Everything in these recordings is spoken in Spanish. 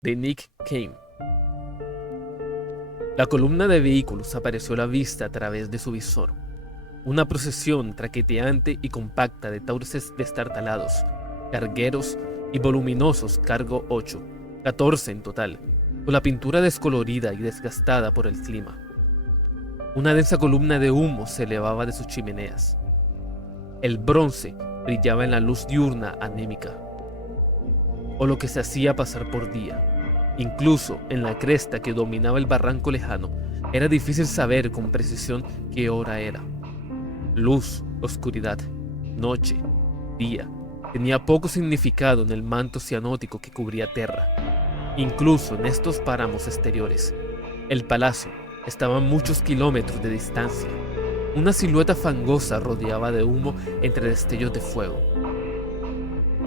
de Nick Kane. La columna de vehículos apareció a la vista a través de su visor. Una procesión traqueteante y compacta de tauces destartalados, cargueros y voluminosos cargo 8, 14 en total, con la pintura descolorida y desgastada por el clima. Una densa columna de humo se elevaba de sus chimeneas. El bronce brillaba en la luz diurna anémica, o lo que se hacía pasar por día. Incluso en la cresta que dominaba el barranco lejano, era difícil saber con precisión qué hora era. Luz, oscuridad, noche, día, tenía poco significado en el manto cianótico que cubría tierra. Incluso en estos páramos exteriores, el palacio estaba a muchos kilómetros de distancia. Una silueta fangosa rodeaba de humo entre destellos de fuego,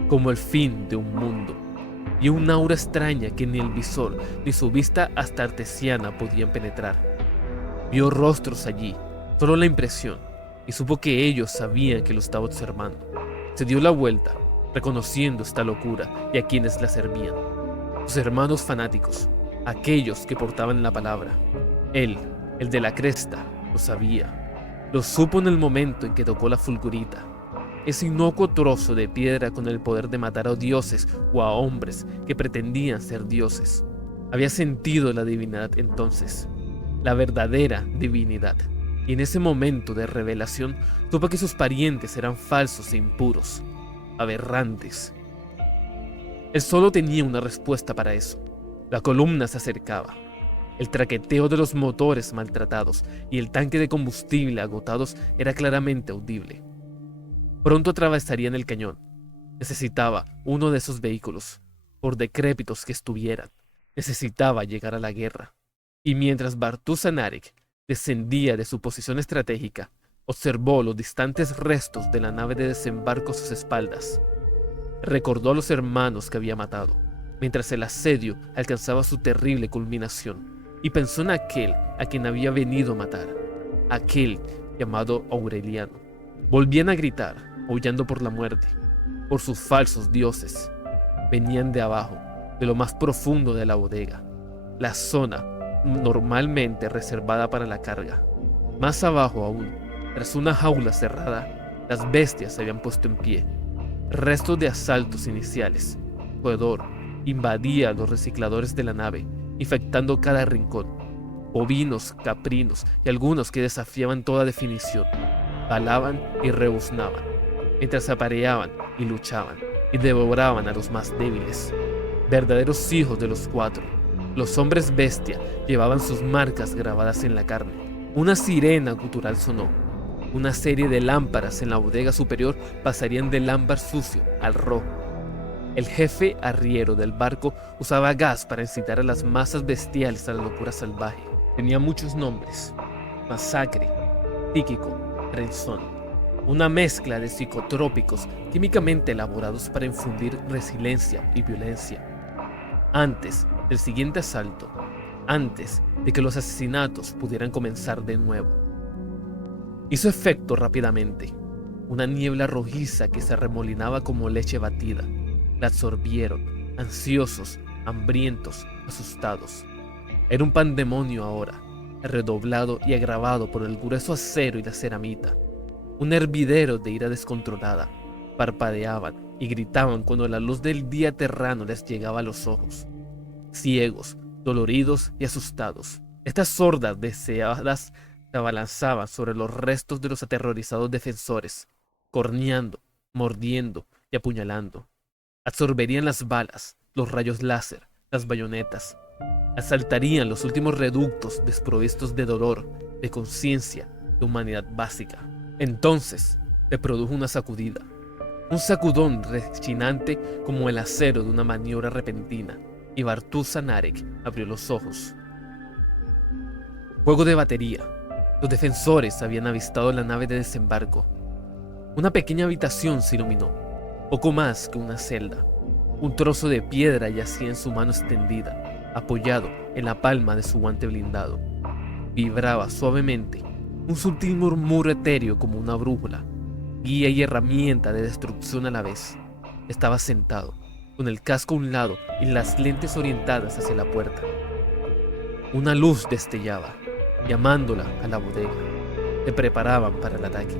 como el fin de un mundo, y un aura extraña que ni el visor ni su vista hasta artesiana podían penetrar. Vio rostros allí, solo la impresión, y supo que ellos sabían que lo estaba observando. Se dio la vuelta, reconociendo esta locura y a quienes la servían. Sus hermanos fanáticos, aquellos que portaban la palabra. Él, el de la cresta, lo sabía. Lo supo en el momento en que tocó la fulgurita, ese inocuo trozo de piedra con el poder de matar a dioses o a hombres que pretendían ser dioses. Había sentido la divinidad entonces, la verdadera divinidad, y en ese momento de revelación supo que sus parientes eran falsos e impuros, aberrantes. Él solo tenía una respuesta para eso. La columna se acercaba. El traqueteo de los motores maltratados y el tanque de combustible agotados era claramente audible. Pronto atravesarían el cañón. Necesitaba uno de esos vehículos, por decrépitos que estuvieran. Necesitaba llegar a la guerra. Y mientras Bartuza Narek descendía de su posición estratégica, observó los distantes restos de la nave de desembarco a sus espaldas. Recordó a los hermanos que había matado, mientras el asedio alcanzaba su terrible culminación, y pensó en aquel a quien había venido a matar, aquel llamado Aureliano. Volvían a gritar, aullando por la muerte, por sus falsos dioses. Venían de abajo, de lo más profundo de la bodega, la zona normalmente reservada para la carga. Más abajo aún, tras una jaula cerrada, las bestias se habían puesto en pie. Restos de asaltos iniciales. Su hedor invadía los recicladores de la nave, infectando cada rincón. Bovinos, caprinos y algunos que desafiaban toda definición. Balaban y rebuznaban, mientras se apareaban y luchaban, y devoraban a los más débiles. Verdaderos hijos de los cuatro, los hombres bestia llevaban sus marcas grabadas en la carne. Una sirena gutural sonó. Una serie de lámparas en la bodega superior pasarían del ámbar sucio al rojo. El jefe arriero del barco usaba gas para incitar a las masas bestiales a la locura salvaje. Tenía muchos nombres: masacre, psíquico, trenzón. Una mezcla de psicotrópicos químicamente elaborados para infundir resiliencia y violencia. Antes del siguiente asalto, antes de que los asesinatos pudieran comenzar de nuevo. Hizo efecto rápidamente. Una niebla rojiza que se arremolinaba como leche batida. La absorbieron, ansiosos, hambrientos, asustados. Era un pandemonio ahora, redoblado y agravado por el grueso acero y la ceramita. Un hervidero de ira descontrolada. Parpadeaban y gritaban cuando la luz del día terrano les llegaba a los ojos. Ciegos, doloridos y asustados, estas sordas deseadas se abalanzaban sobre los restos de los aterrorizados defensores, corneando, mordiendo y apuñalando. Absorberían las balas, los rayos láser, las bayonetas. Asaltarían los últimos reductos desprovistos de dolor, de conciencia, de humanidad básica. Entonces se produjo una sacudida, un sacudón rechinante como el acero de una maniobra repentina, y Bartuza Narek abrió los ojos. Fuego de batería. Los defensores habían avistado la nave de desembarco. Una pequeña habitación se iluminó, poco más que una celda. Un trozo de piedra yacía en su mano extendida, apoyado en la palma de su guante blindado. Vibraba suavemente, un sutil murmullo etéreo como una brújula, guía y herramienta de destrucción a la vez. Estaba sentado, con el casco a un lado y las lentes orientadas hacia la puerta. Una luz destellaba, llamándola a la bodega. Se preparaban para el ataque.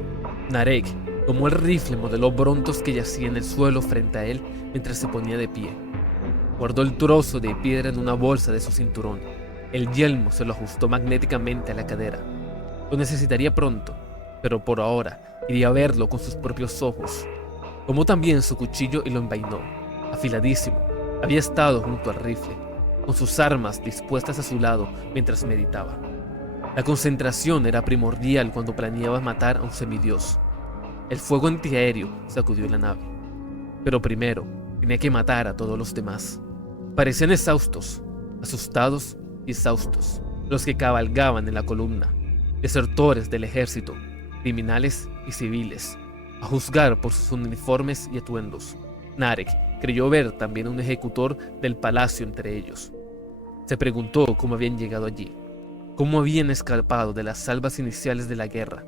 Narek tomó el rifle modelo Brontos que yacía en el suelo frente a él mientras se ponía de pie. Guardó el trozo de piedra en una bolsa de su cinturón. El yelmo se lo ajustó magnéticamente a la cadera. Lo necesitaría pronto, pero por ahora quería verlo con sus propios ojos. Tomó también su cuchillo y lo envainó. Afiladísimo, había estado junto al rifle, con sus armas dispuestas a su lado mientras meditaba. La concentración era primordial cuando planeaba matar a un semidios. El fuego antiaéreo sacudió la nave. Pero primero tenía que matar a todos los demás. Parecían exhaustos, asustados y exhaustos, los que cabalgaban en la columna, desertores del ejército, criminales y civiles, a juzgar por sus uniformes y atuendos. Narek creyó ver también un ejecutor del palacio entre ellos. Se preguntó cómo habían llegado allí, cómo habían escapado de las salvas iniciales de la guerra,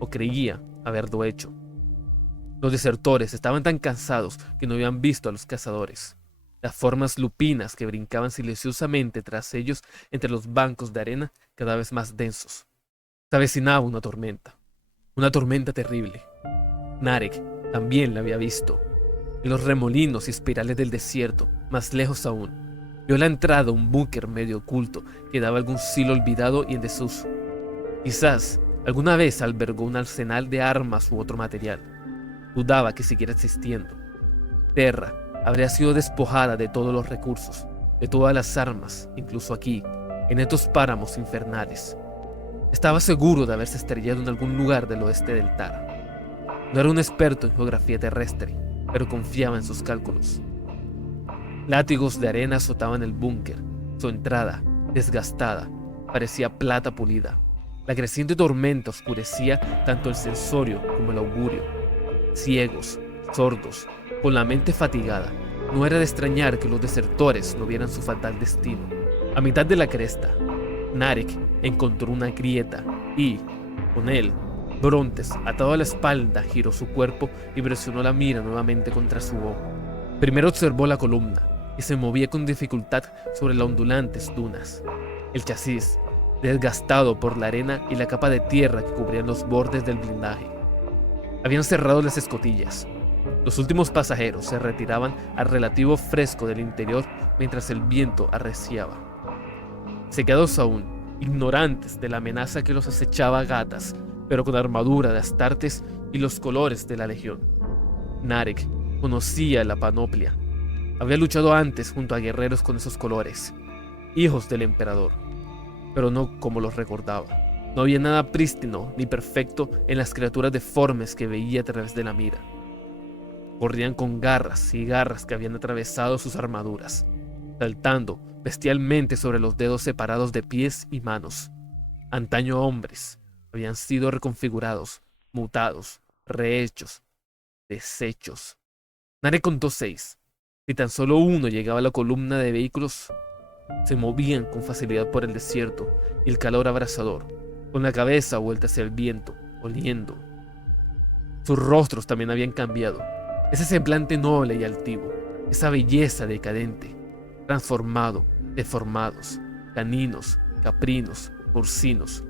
o creía haberlo hecho. Los desertores estaban tan cansados que no habían visto a los cazadores, las formas lupinas que brincaban silenciosamente tras ellos entre los bancos de arena cada vez más densos. Se avecinaba una tormenta terrible. Narek también la había visto. En los remolinos y espirales del desierto, más lejos aún, vio la entrada a un búnker medio oculto que daba algún silo olvidado y en desuso. Quizás alguna vez albergó un arsenal de armas u otro material. Dudaba que siguiera existiendo. Terra habría sido despojada de todos los recursos, de todas las armas, incluso aquí, en estos páramos infernales. Estaba seguro de haberse estrellado en algún lugar del oeste del Tar. No era un experto en geografía terrestre, pero confiaba en sus cálculos. Látigos de arena azotaban el búnker. Su entrada, desgastada, parecía plata pulida. La creciente tormenta oscurecía tanto el sensorio como el augurio. Ciegos, sordos, con la mente fatigada, no era de extrañar que los desertores no vieran su fatal destino. A mitad de la cresta, Narek encontró una grieta y, con él, Brontes, atado a la espalda, giró su cuerpo y presionó la mira nuevamente contra su ojo. Primero observó la columna, que se movía con dificultad sobre las ondulantes dunas. El chasis, desgastado por la arena y la capa de tierra que cubrían los bordes del blindaje. Habían cerrado las escotillas. Los últimos pasajeros se retiraban al relativo fresco del interior mientras el viento arreciaba. Cegados aún, ignorantes de la amenaza que los acechaba a gatas, pero con armadura de astartes y los colores de la legión. Narek conocía la panoplia. Había luchado antes junto a guerreros con esos colores, hijos del emperador, pero no como los recordaba. No había nada prístino ni perfecto en las criaturas deformes que veía a través de la mira. Corrían con garras y garras que habían atravesado sus armaduras, saltando bestialmente sobre los dedos separados de pies y manos. Antaño hombres, habían sido reconfigurados, mutados, rehechos, deshechos. Narek contó 6. Si tan solo uno llegaba a la columna de vehículos, se movían con facilidad por el desierto y el calor abrasador, con la cabeza vuelta hacia el viento, oliendo. Sus rostros también habían cambiado. Ese semblante noble y altivo, esa belleza decadente, transformado, deformados, caninos, caprinos, porcinos,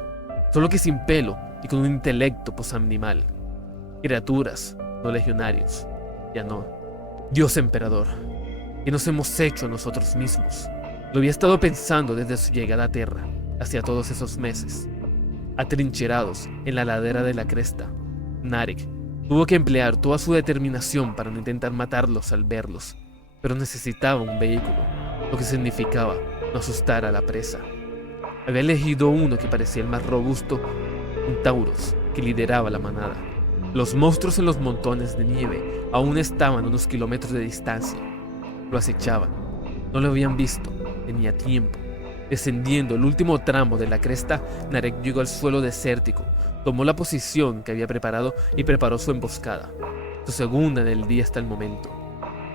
solo que sin pelo y con un intelecto posanimal. Criaturas, no legionarios. Ya no. Dios emperador, ¿qué nos hemos hecho a nosotros mismos? Lo había estado pensando desde su llegada a Terra, hacia todos esos meses. Atrincherados en la ladera de la cresta, Narek tuvo que emplear toda su determinación para no intentar matarlos al verlos, pero necesitaba un vehículo, lo que significaba no asustar a la presa. Había elegido uno que parecía el más robusto, un Taurus, que lideraba la manada. Los monstruos en los montones de nieve aún estaban a unos kilómetros de distancia. Lo acechaban. No lo habían visto. Tenía tiempo. Descendiendo el último tramo de la cresta, Narek llegó al suelo desértico, tomó la posición que había preparado y preparó su emboscada, su segunda en el día hasta el momento.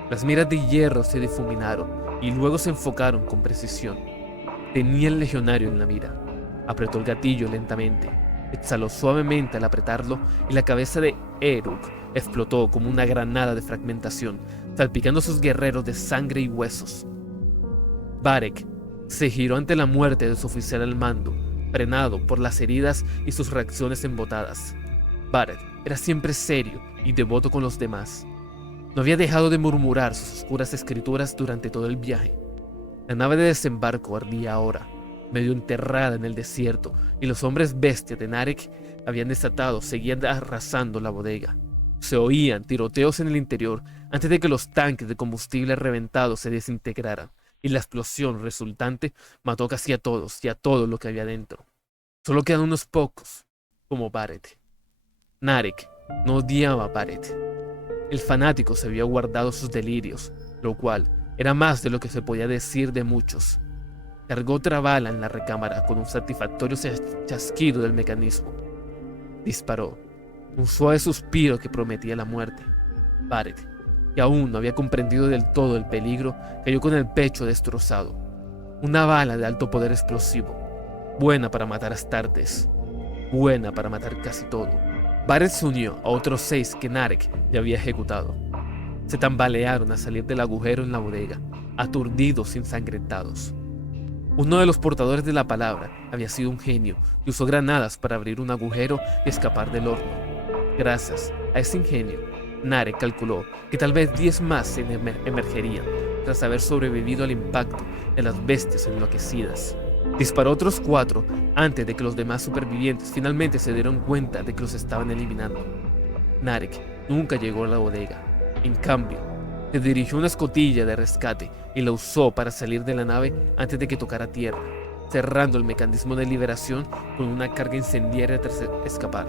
Las miras de hierro se difuminaron y luego se enfocaron con precisión. Tenía el legionario en la mira. Apretó el gatillo lentamente, exhaló suavemente al apretarlo y la cabeza de Eruk explotó como una granada de fragmentación, salpicando a sus guerreros de sangre y huesos. Varek se giró ante la muerte de su oficial al mando, frenado por las heridas y sus reacciones embotadas. Varek era siempre serio y devoto con los demás. No había dejado de murmurar sus oscuras escrituras durante todo el viaje. La nave de desembarco ardía ahora, medio enterrada en el desierto, y los hombres bestias de Narek habían desatado, seguían arrasando la bodega. Se oían tiroteos en el interior antes de que los tanques de combustible reventados se desintegraran, y la explosión resultante mató casi a todos y a todo lo que había dentro. Solo quedan unos pocos, como Barrett. Narek no odiaba a Barrett. El fanático se había guardado sus delirios, lo cual era más de lo que se podía decir de muchos. Cargó otra bala en la recámara con un satisfactorio chasquido del mecanismo. Disparó. Un suave suspiro que prometía la muerte. Barrett, que aún no había comprendido del todo el peligro, cayó con el pecho destrozado. Una bala de alto poder explosivo. Buena para matar astartes. Buena para matar casi todo. Barrett se unió a otros 6 que Narek ya había ejecutado. Se tambalearon al salir del agujero en la bodega, aturdidos y ensangrentados. Uno de los portadores de la palabra había sido un genio y usó granadas para abrir un agujero y escapar del horno. Gracias a ese ingenio, Narek calculó que tal vez 10 más se emergerían tras haber sobrevivido al impacto de las bestias enloquecidas. Disparó otros 4 antes de que los demás supervivientes finalmente se dieron cuenta de que los estaban eliminando. Narek nunca llegó a la bodega. En cambio, se dirigió a una escotilla de rescate y la usó para salir de la nave antes de que tocara tierra, cerrando el mecanismo de liberación con una carga incendiaria tras escapar.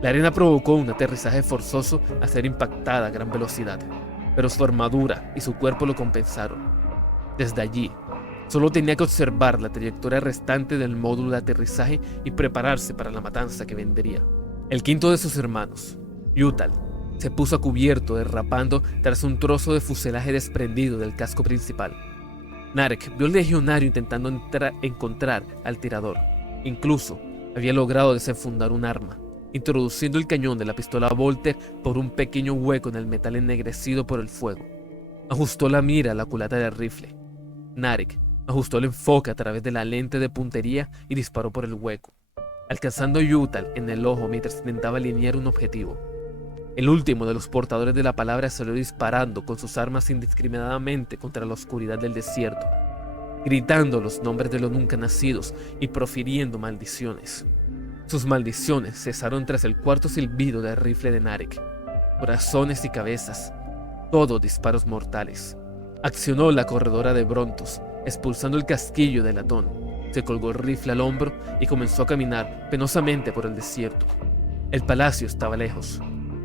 La arena provocó un aterrizaje forzoso al ser impactada a gran velocidad, pero su armadura y su cuerpo lo compensaron. Desde allí, solo tenía que observar la trayectoria restante del módulo de aterrizaje y prepararse para la matanza que vendría. El quinto de sus hermanos, Yutal, se puso a cubierto derrapando tras un trozo de fuselaje desprendido del casco principal. Narek vio al legionario intentando encontrar al tirador. Incluso había logrado desenfundar un arma, introduciendo el cañón de la pistola Volter por un pequeño hueco en el metal ennegrecido por el fuego. Ajustó la mira a la culata del rifle. Narek ajustó el enfoque a través de la lente de puntería y disparó por el hueco, alcanzando a Yutal en el ojo mientras intentaba alinear un objetivo. El último de los portadores de la palabra salió disparando con sus armas indiscriminadamente contra la oscuridad del desierto, gritando los nombres de los nunca nacidos y profiriendo maldiciones. Sus maldiciones cesaron tras el cuarto silbido del rifle de Narek. Corazones y cabezas, todos disparos mortales. Accionó la corredora de Brontos, expulsando el casquillo de latón. Se colgó el rifle al hombro y comenzó a caminar penosamente por el desierto. El palacio estaba lejos.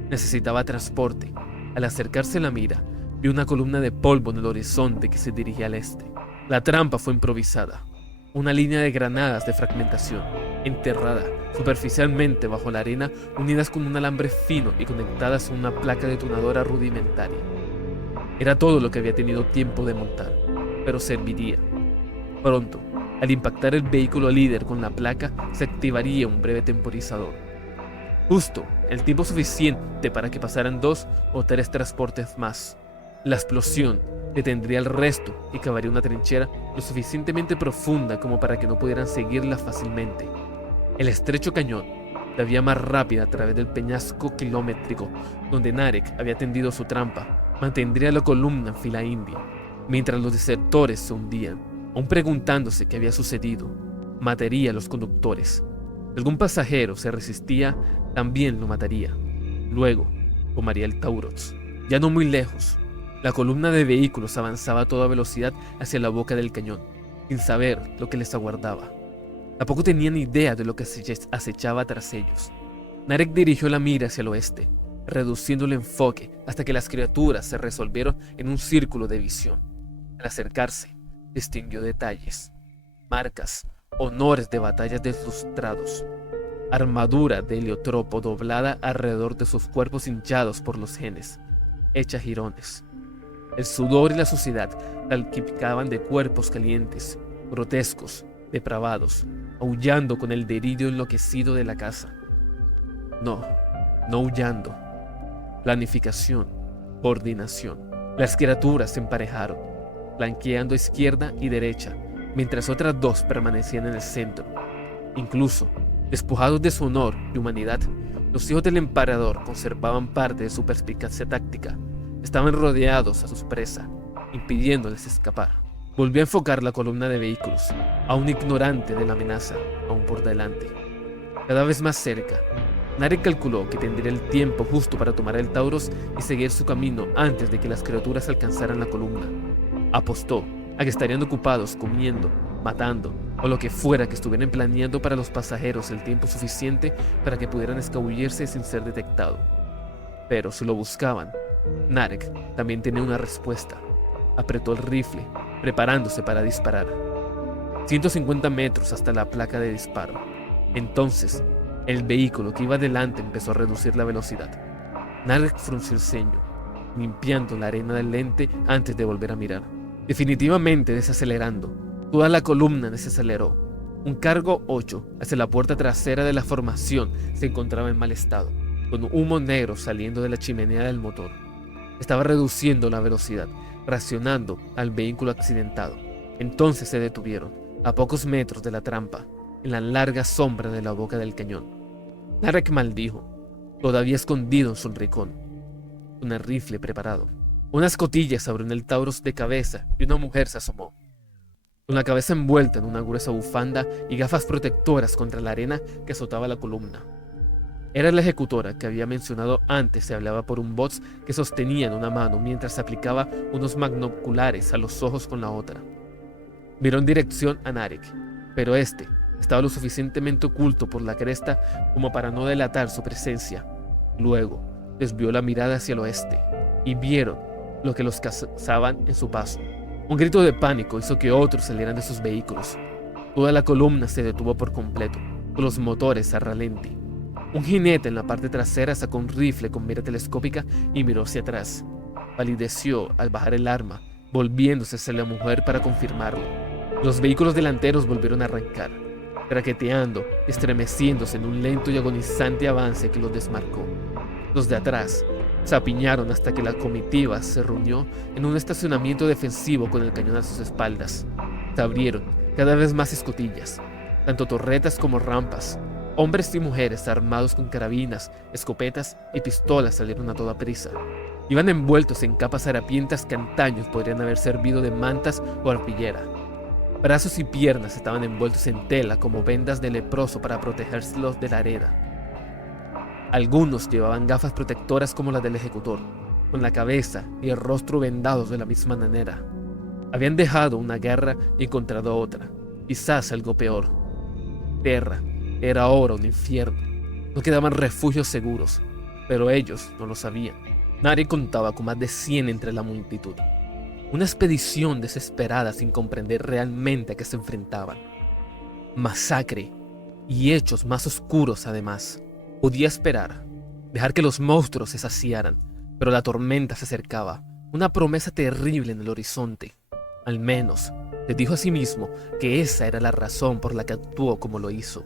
Necesitaba transporte. Al acercarse la mira, vio una columna de polvo en el horizonte que se dirigía al este. La trampa fue improvisada. Una línea de granadas de fragmentación, enterrada superficialmente bajo la arena, unidas con un alambre fino y conectadas a una placa detonadora rudimentaria. Era todo lo que había tenido tiempo de montar, pero serviría. Pronto, al impactar el vehículo líder con la placa, se activaría un breve temporizador. Justo el tiempo suficiente para que pasaran 2 o 3 transportes más. La explosión detendría el resto y cavaría una trinchera lo suficientemente profunda como para que no pudieran seguirla fácilmente. El estrecho cañón, la vía más rápida a través del peñasco kilométrico donde Narek había tendido su trampa, mantendría la columna en fila india, mientras los desertores se hundían, aún preguntándose qué había sucedido. Mataría a los conductores. Si algún pasajero se resistía, también lo mataría. Luego, tomaría el Tauros. Ya no muy lejos, la columna de vehículos avanzaba a toda velocidad hacia la boca del cañón, sin saber lo que les aguardaba. Tampoco tenían idea de lo que acechaba tras ellos. Narek dirigió la mira hacia el oeste, reduciendo el enfoque hasta que las criaturas se resolvieron en un círculo de visión. Al acercarse, distinguió detalles, marcas, honores de batallas deslustrados, armadura de heliotropo doblada alrededor de sus cuerpos hinchados por los genes, hecha jirones. El sudor y la suciedad salpicaban de cuerpos calientes, grotescos, depravados, aullando con el delirio enloquecido de la caza. No aullando. Planificación, coordinación. Las criaturas se emparejaron, flanqueando a izquierda y derecha, mientras otras dos permanecían en el centro. Incluso, despojados de su honor y humanidad, los hijos del emperador conservaban parte de su perspicacia táctica. Estaban rodeados a sus presas, impidiéndoles escapar. Volvió a enfocar la columna de vehículos, aún ignorante de la amenaza, aún por delante. Cada vez más cerca, Narek calculó que tendría el tiempo justo para tomar el Tauros y seguir su camino antes de que las criaturas alcanzaran la columna. Apostó a que estarían ocupados comiendo, matando o lo que fuera que estuvieran planeando para los pasajeros el tiempo suficiente para que pudieran escabullirse sin ser detectado. Pero si lo buscaban, Narek también tenía una respuesta. Apretó el rifle, preparándose para disparar. 150 metros hasta la placa de disparo. Entonces, el vehículo que iba delante empezó a reducir la velocidad. Narek frunció el ceño, limpiando la arena del lente antes de volver a mirar. Definitivamente desacelerando. Toda la columna desaceleró. Un cargo 8 hacia la puerta trasera de la formación se encontraba en mal estado, con humo negro saliendo de la chimenea del motor. Estaba reduciendo la velocidad, racionando al vehículo accidentado. Entonces se detuvieron, a pocos metros de la trampa, en la larga sombra de la boca del cañón. Narek maldijo, todavía escondido en su rincón, con el rifle preparado. Una escotilla se abrió en el Tauros de cabeza y una mujer se asomó. Con la cabeza envuelta en una gruesa bufanda y gafas protectoras contra la arena que azotaba la columna. Era la ejecutora que había mencionado antes. Se hablaba por un bots que sostenía en una mano mientras se aplicaba unos magnoculares a los ojos con la otra. Miró en dirección a Narek, pero este estaba lo suficientemente oculto por la cresta como para no delatar su presencia. Luego desvió la mirada hacia el oeste y vieron lo que los cazaban en su paso. Un grito de pánico hizo que otros salieran de sus vehículos. Toda la columna se detuvo por completo, con los motores a ralentí. Un jinete en la parte trasera sacó un rifle con mira telescópica y miró hacia atrás. Palideció al bajar el arma, volviéndose hacia la mujer para confirmarlo. Los vehículos delanteros volvieron a arrancar, traqueteando, estremeciéndose en un lento y agonizante avance que los desmarcó. Los de atrás se apiñaron hasta que la comitiva se reunió en un estacionamiento defensivo con el cañón a sus espaldas. Se abrieron cada vez más escotillas, tanto torretas como rampas. Hombres y mujeres armados con carabinas, escopetas y pistolas salieron a toda prisa. Iban envueltos en capas harapientas que antaño podrían haber servido de mantas o arpillera. Brazos y piernas estaban envueltos en tela como vendas de leproso para protegérselos de la arena. Algunos llevaban gafas protectoras como las del ejecutor, con la cabeza y el rostro vendados de la misma manera. Habían dejado una guerra y encontrado otra, quizás algo peor. Terra era ahora un infierno. No quedaban refugios seguros, pero ellos no lo sabían. Narek contaba con más de 100 entre la multitud. Una expedición desesperada sin comprender realmente a qué se enfrentaban. Masacre y hechos más oscuros además. Podía esperar, dejar que los monstruos se saciaran, pero la tormenta se acercaba, una promesa terrible en el horizonte. Al menos, se dijo a sí mismo que esa era la razón por la que actuó como lo hizo.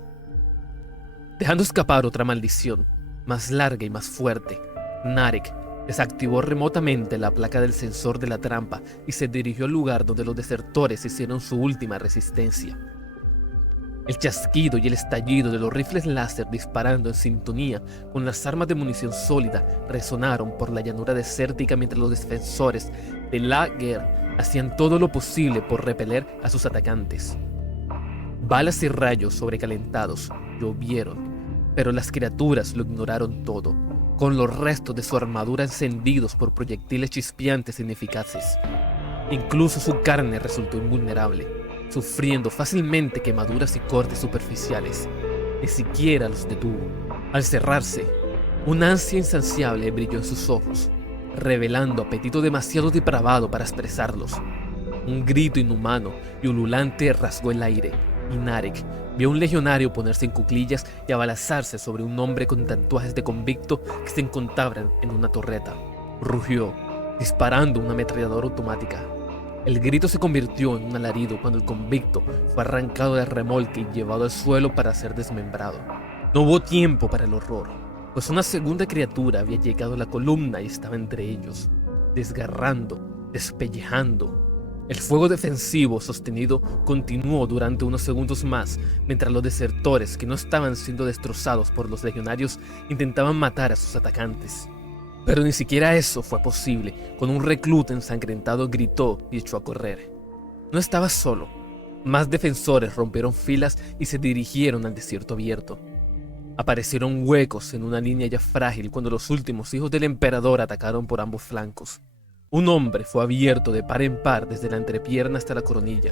Dejando escapar otra maldición, más larga y más fuerte, Narek desactivó remotamente la placa del sensor de la trampa y se dirigió al lugar donde los desertores hicieron su última resistencia. El chasquido y el estallido de los rifles láser disparando en sintonía con las armas de munición sólida resonaron por la llanura desértica mientras los defensores de la guerra hacían todo lo posible por repeler a sus atacantes. Balas y rayos sobrecalentados llovieron, pero las criaturas lo ignoraron todo, con los restos de su armadura encendidos por proyectiles chispeantes e ineficaces. Incluso su carne resultó invulnerable, sufriendo fácilmente quemaduras y cortes superficiales. Ni siquiera los detuvo. Al cerrarse, una ansia insaciable brilló en sus ojos, revelando apetito demasiado depravado para expresarlos. Un grito inhumano y ululante rasgó el aire, y Narek vio a un legionario ponerse en cuclillas y abalanzarse sobre un hombre con tatuajes de convicto que se encontraban en una torreta. Rugió, disparando una ametralladora automática. El grito se convirtió en un alarido cuando el convicto fue arrancado del remolque y llevado al suelo para ser desmembrado. No hubo tiempo para el horror, pues una segunda criatura había llegado a la columna y estaba entre ellos. desgarrando, despellejando. El fuego defensivo sostenido continuó durante unos segundos más, mientras los desertores que no estaban siendo destrozados por los legionarios intentaban matar a sus atacantes. Pero ni siquiera eso fue posible, cuando un recluta ensangrentado gritó y echó a correr. No estaba solo. Más defensores rompieron filas y se dirigieron al desierto abierto. Aparecieron huecos en una línea ya frágil cuando los últimos hijos del emperador atacaron por ambos flancos. Un hombre fue abierto de par en par desde la entrepierna hasta la coronilla,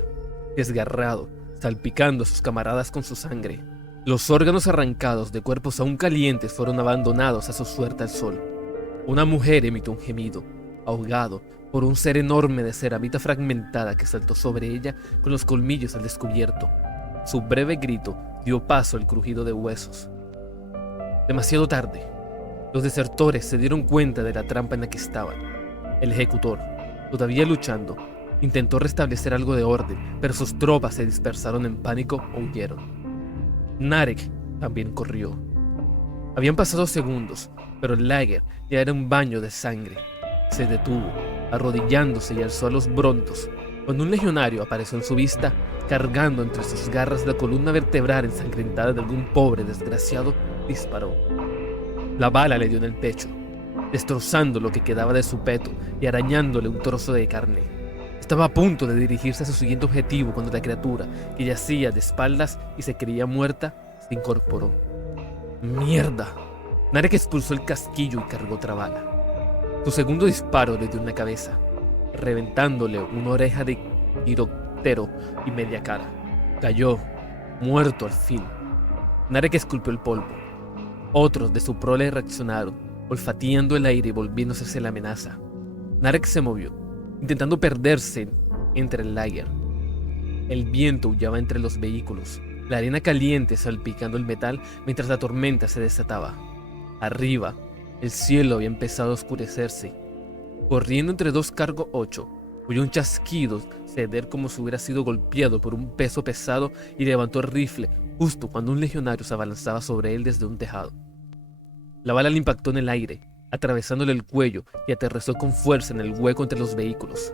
desgarrado, salpicando a sus camaradas con su sangre. Los órganos arrancados de cuerpos aún calientes fueron abandonados a su suerte al sol. Una mujer emitió un gemido, ahogado por un ser enorme de ceramita fragmentada que saltó sobre ella con los colmillos al descubierto. Su breve grito dio paso al crujido de huesos. Demasiado tarde, los desertores se dieron cuenta de la trampa en la que estaban. El ejecutor, todavía luchando, intentó restablecer algo de orden, pero sus tropas se dispersaron en pánico o huyeron. Narek también corrió. Habían pasado segundos, pero el lager ya era un baño de sangre. Se detuvo, arrodillándose y alzó a los brontos, cuando un legionario apareció en su vista, cargando entre sus garras la columna vertebral ensangrentada de algún pobre desgraciado, disparó. La bala le dio en el pecho, destrozando lo que quedaba de su peto y arañándole un trozo de carne. Estaba a punto de dirigirse a su siguiente objetivo cuando la criatura, que yacía de espaldas y se creía muerta, se incorporó. ¡Mierda! Narek expulsó el casquillo y cargó otra bala. Su segundo disparo le dio en la cabeza, reventándole una oreja de quirotero y media cara. Cayó, muerto al fin. Narek esculpió el polvo. Otros de su prole reaccionaron, olfateando el aire y volviéndose hacia la amenaza. Narek se movió, intentando perderse entre el lager. El viento aullaba entre los vehículos, la arena caliente salpicando el metal mientras la tormenta se desataba. Arriba, el cielo había empezado a oscurecerse. Corriendo entre dos cargo 8, oyó un chasquido ceder como si hubiera sido golpeado por un peso pesado y levantó el rifle justo cuando un legionario se abalanzaba sobre él desde un tejado. La bala le impactó en el aire, atravesándole el cuello y aterrizó con fuerza en el hueco entre los vehículos.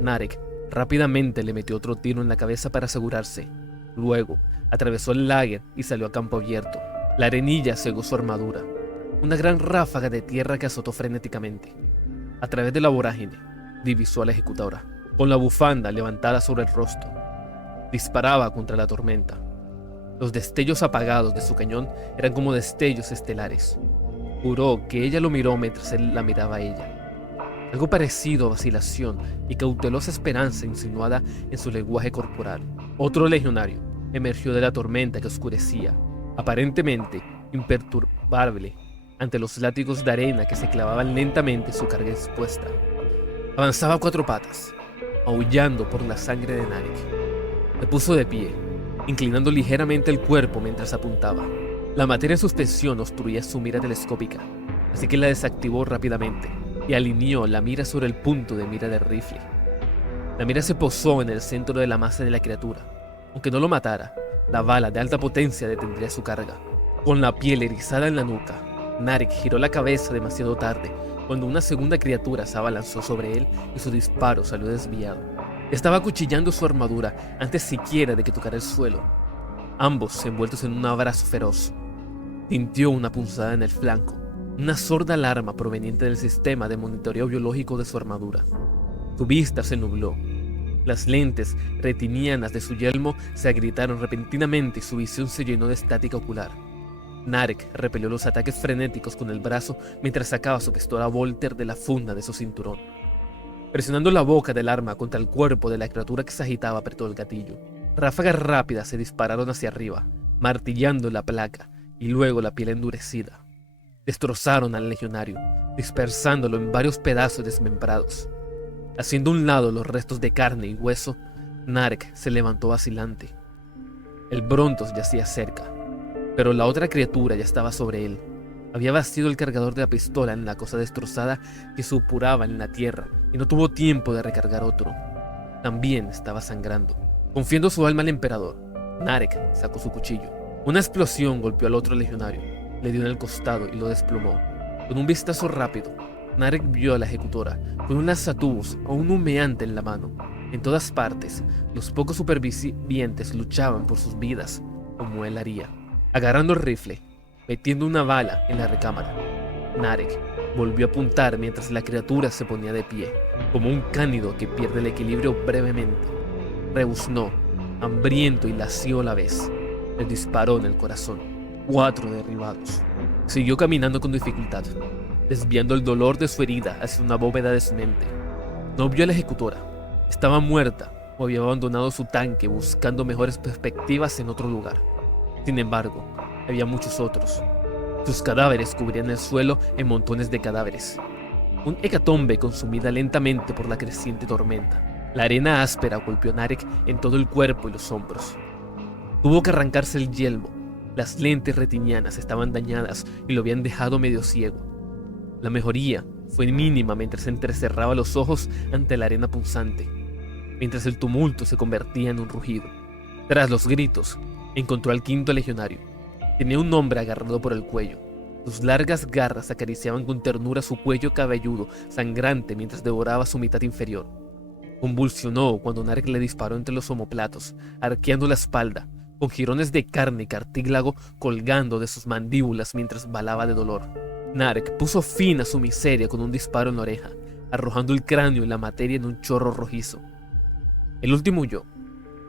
Narek rápidamente le metió otro tiro en la cabeza para asegurarse. Luego, atravesó el lager y salió a campo abierto. La arenilla cegó su armadura. Una gran ráfaga de tierra que azotó frenéticamente. A través de la vorágine, divisó a la ejecutora, con la bufanda levantada sobre el rostro. Disparaba contra la tormenta. Los destellos apagados de su cañón eran como destellos estelares. Juró que ella lo miró mientras él la miraba a ella. Algo parecido a vacilación y cautelosa esperanza insinuada en su lenguaje corporal. Otro legionario emergió de la tormenta que oscurecía, aparentemente imperturbable ante los látigos de arena que se clavaban lentamente en su carga expuesta. Avanzaba a cuatro patas, aullando por la sangre de Narek. Se puso de pie, inclinando ligeramente el cuerpo mientras apuntaba. La materia en suspensión obstruía su mira telescópica, así que la desactivó rápidamente y alineó la mira sobre el punto de mira del rifle. La mira se posó en el centro de la masa de la criatura. Aunque no lo matara, la bala de alta potencia detendría su carga. Con la piel erizada en la nuca, Narek giró la cabeza demasiado tarde, cuando una segunda criatura se abalanzó sobre él y su disparo salió desviado. Estaba acuchillando su armadura antes siquiera de que tocara el suelo. Ambos envueltos en un abrazo feroz. Sintió una punzada en el flanco, una sorda alarma proveniente del sistema de monitoreo biológico de su armadura. Su vista se nubló. Las lentes retinianas de su yelmo se agrietaron repentinamente y su visión se llenó de estática ocular. Narek repelió los ataques frenéticos con el brazo mientras sacaba su pistola Volter de la funda de su cinturón. Presionando la boca del arma contra el cuerpo de la criatura que se agitaba, apretó el gatillo. Ráfagas rápidas se dispararon hacia arriba, martillando la placa y luego la piel endurecida. Destrozaron al legionario, dispersándolo en varios pedazos desmembrados. Haciendo a un lado los restos de carne y hueso, Narek se levantó vacilante. El Brontos yacía cerca, pero la otra criatura ya estaba sobre él. Había vaciado el cargador de la pistola en la cosa destrozada que supuraba en la tierra y no tuvo tiempo de recargar otro. También estaba sangrando. Confiando su alma al emperador, Narek sacó su cuchillo. Una explosión golpeó al otro legionario, le dio en el costado y lo desplomó. Con un vistazo rápido, Narek vio a la ejecutora con un lanzatubos aún humeante en la mano. En todas partes, los pocos supervivientes luchaban por sus vidas, como él haría. Agarrando el rifle, metiendo una bala en la recámara, Narek volvió a apuntar mientras la criatura se ponía de pie, como un cánido que pierde el equilibrio brevemente. Rebuznó, hambriento y lacio a la vez. Le disparó en el corazón. 4 derribados. Siguió caminando con dificultad, desviando el dolor de su herida hacia una bóveda de su mente. No vio a la ejecutora. Estaba muerta o había abandonado su tanque buscando mejores perspectivas en otro lugar. Sin embargo, había muchos otros. Sus cadáveres cubrían el suelo en montones de cadáveres. Un hecatombe consumida lentamente por la creciente tormenta. La arena áspera golpeó a Narek en todo el cuerpo y los hombros. Tuvo que arrancarse el yelmo. Las lentes retinianas estaban dañadas y lo habían dejado medio ciego. La mejoría fue mínima mientras entrecerraba los ojos ante la arena punzante, mientras el tumulto se convertía en un rugido. Tras los gritos, encontró al 5.º legionario. Tenía un hombre agarrado por el cuello. Sus largas garras acariciaban con ternura su cuello cabelludo, sangrante mientras devoraba su mitad inferior. Convulsionó cuando Narek le disparó entre los omoplatos, arqueando la espalda, con jirones de carne y cartílago colgando de sus mandíbulas mientras balaba de dolor. Narek puso fin a su miseria con un disparo en la oreja, arrojando el cráneo y la materia en un chorro rojizo. El último huyó.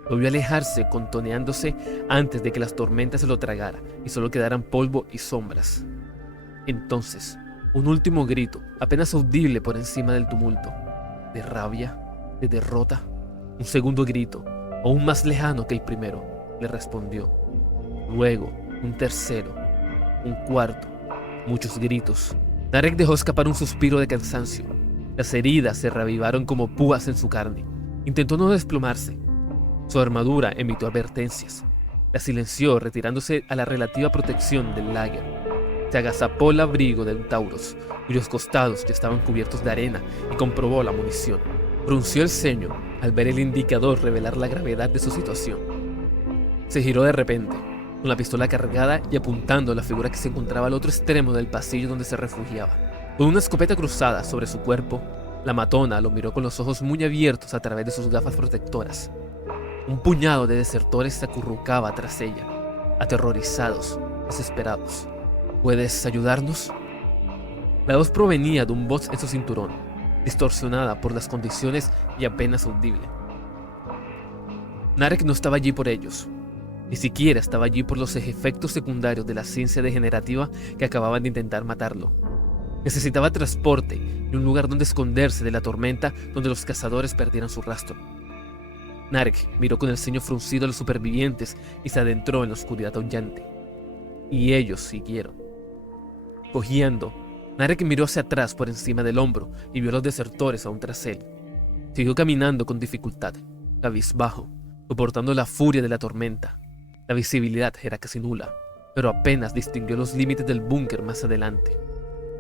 Lo vio alejarse contoneándose antes de que las tormentas se lo tragara y solo quedaran polvo y sombras. Entonces, un último grito, apenas audible por encima del tumulto, de rabia, de derrota. Un segundo grito, aún más lejano que el primero, le respondió. Luego, un tercero, un cuarto, muchos gritos. Narek dejó escapar un suspiro de cansancio. Las heridas se reavivaron como púas en su carne. Intentó no desplomarse. Su armadura emitió advertencias. La silenció retirándose a la relativa protección del lager. Se agazapó el abrigo de un Tauros, cuyos costados ya estaban cubiertos de arena, y comprobó la munición. Frunció el ceño al ver el indicador revelar la gravedad de su situación. Se giró de repente, con la pistola cargada y apuntando a la figura que se encontraba al otro extremo del pasillo donde se refugiaba. Con una escopeta cruzada sobre su cuerpo, la matona lo miró con los ojos muy abiertos a través de sus gafas protectoras. Un puñado de desertores se acurrucaba tras ella, aterrorizados, desesperados. ¿Puedes ayudarnos? La voz provenía de un voz en su cinturón, distorsionada por las condiciones y apenas audible. Narek no estaba allí por ellos. Ni siquiera estaba allí por los efectos secundarios de la ciencia degenerativa que acababan de intentar matarlo. Necesitaba transporte y un lugar donde esconderse de la tormenta donde los cazadores perdieran su rastro. Narek miró con el ceño fruncido a los supervivientes y se adentró en la oscuridad aullante. Y ellos siguieron. Cojeando, Narek miró hacia atrás por encima del hombro y vio a los desertores aún tras él. Siguió caminando con dificultad, cabizbajo, soportando la furia de la tormenta. La visibilidad era casi nula, pero apenas distinguió los límites del búnker más adelante.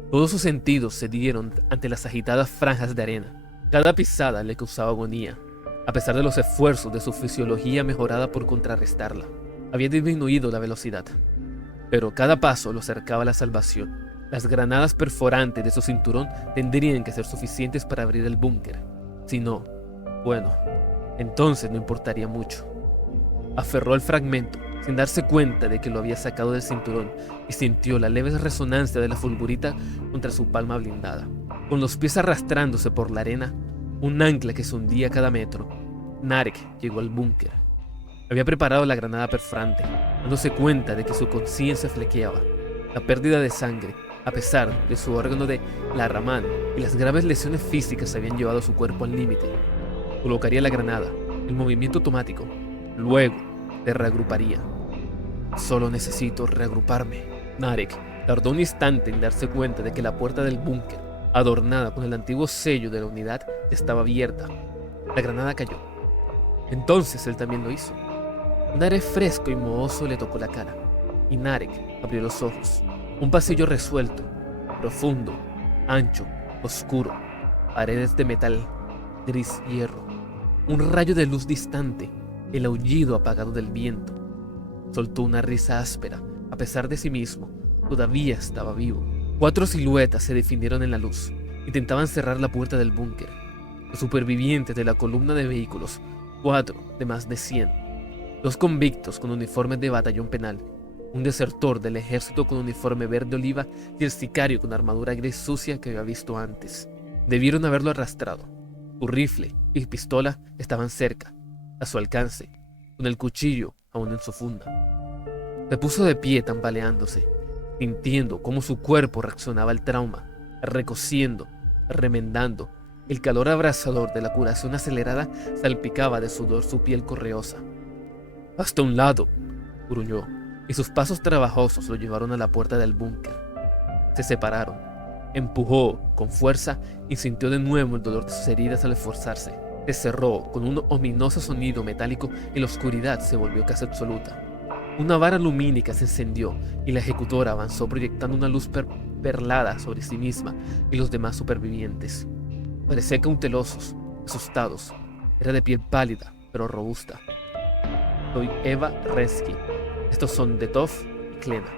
Todos sus sentidos se dieron ante las agitadas franjas de arena. Cada pisada le causaba agonía, a pesar de los esfuerzos de su fisiología mejorada por contrarrestarla. Había disminuido la velocidad, pero cada paso lo acercaba a la salvación. Las granadas perforantes de su cinturón tendrían que ser suficientes para abrir el búnker. Si no, bueno, entonces no importaría mucho. Aferró el fragmento, sin darse cuenta de que lo había sacado del cinturón, y sintió la leve resonancia de la fulgurita contra su palma blindada. Con los pies arrastrándose por la arena, un ancla que se hundía cada metro, Narek llegó al búnker. Había preparado la granada perforante, dándose cuenta de que su conciencia flequeaba. La pérdida de sangre, a pesar de su órgano de la Raman y las graves lesiones físicas habían llevado su cuerpo al límite. Colocaría la granada, el movimiento automático. Luego, te reagruparía. Solo necesito reagruparme. Narek tardó un instante en darse cuenta de que la puerta del búnker, adornada con el antiguo sello de la unidad, estaba abierta. La granada cayó. Entonces él también lo hizo. Un aire fresco y mohoso le tocó la cara, y Narek abrió los ojos. Un pasillo resuelto, profundo, ancho, oscuro, paredes de metal, gris hierro, un rayo de luz distante, el aullido apagado del viento. Soltó una risa áspera, a pesar de sí mismo, todavía estaba vivo. 4 siluetas se definieron en la luz, intentaban cerrar la puerta del búnker. Los supervivientes de la columna de vehículos, 4 de más de 100, 2 convictos con uniformes de batallón penal, un desertor del ejército con uniforme verde oliva y el sicario con armadura gris sucia que había visto antes. Debieron haberlo arrastrado. Su rifle y pistola estaban cerca, a su alcance, con el cuchillo aún en su funda. Se puso de pie tambaleándose, sintiendo cómo su cuerpo reaccionaba al trauma, recociendo, remendando. El calor abrasador de la curación acelerada salpicaba de sudor su piel correosa. «Hasta un lado», gruñó, y sus pasos trabajosos lo llevaron a la puerta del búnker. Se separaron. Empujó con fuerza y sintió de nuevo el dolor de sus heridas al esforzarse. Se cerró con un ominoso sonido metálico y la oscuridad se volvió casi absoluta. Una vara lumínica se encendió y la ejecutora avanzó proyectando una luz perlada sobre sí misma y los demás supervivientes. Parecían cautelosos, asustados. Era de piel pálida, pero robusta. «Soy Eva Resky. Estos son Detov y Klena».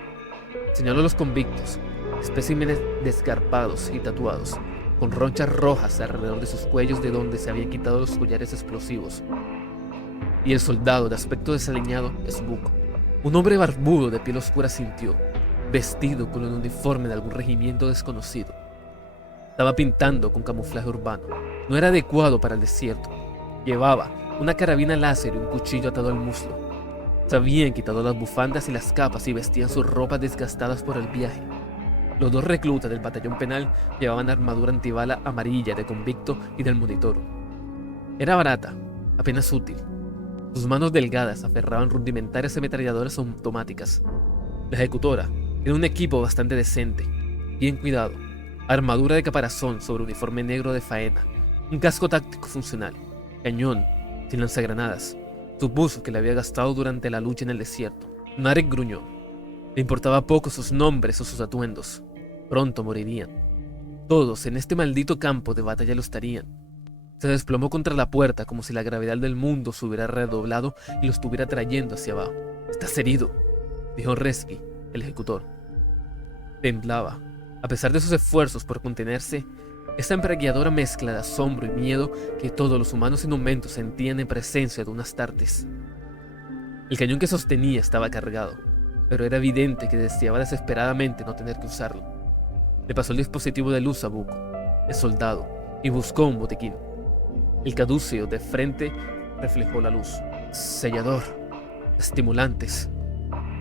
Señaló a los convictos, especímenes desgarpados y tatuados, con ronchas rojas alrededor de sus cuellos de donde se habían quitado los collares explosivos. Y el soldado de aspecto desaliñado es Buck, un hombre barbudo de piel oscura sintió, vestido con el uniforme de algún regimiento desconocido. Estaba pintando con camuflaje urbano. No era adecuado para el desierto. Llevaba una carabina láser y un cuchillo atado al muslo. Se habían quitado las bufandas y las capas y vestían sus ropas desgastadas por el viaje. Los 2 reclutas del batallón penal llevaban armadura antibala amarilla de convicto y del monitor. Era barata, apenas útil. Sus manos delgadas aferraban rudimentarias ametralladoras automáticas. La ejecutora era un equipo bastante decente, bien cuidado. Armadura de caparazón sobre uniforme negro de faena, un casco táctico funcional, cañón, sin lanzagranadas, supuso que le había gastado durante la lucha en el desierto. Narek gruñó. Le importaba poco sus nombres o sus atuendos. Pronto morirían. Todos en este maldito campo de batalla lo estarían. Se desplomó contra la puerta como si la gravedad del mundo se hubiera redoblado y lo estuviera trayendo hacia abajo. «Estás herido», dijo Resky, el ejecutor. Temblaba. A pesar de sus esfuerzos por contenerse, esa embriagadora mezcla de asombro y miedo que todos los humanos en un momento sentían en presencia de un Astartes. El cañón que sostenía estaba cargado, pero era evidente que deseaba desesperadamente no tener que usarlo. Le pasó el dispositivo de luz a Buck, el soldado, y buscó un botiquín. El caduceo de frente reflejó la luz. «Sellador, estimulantes»,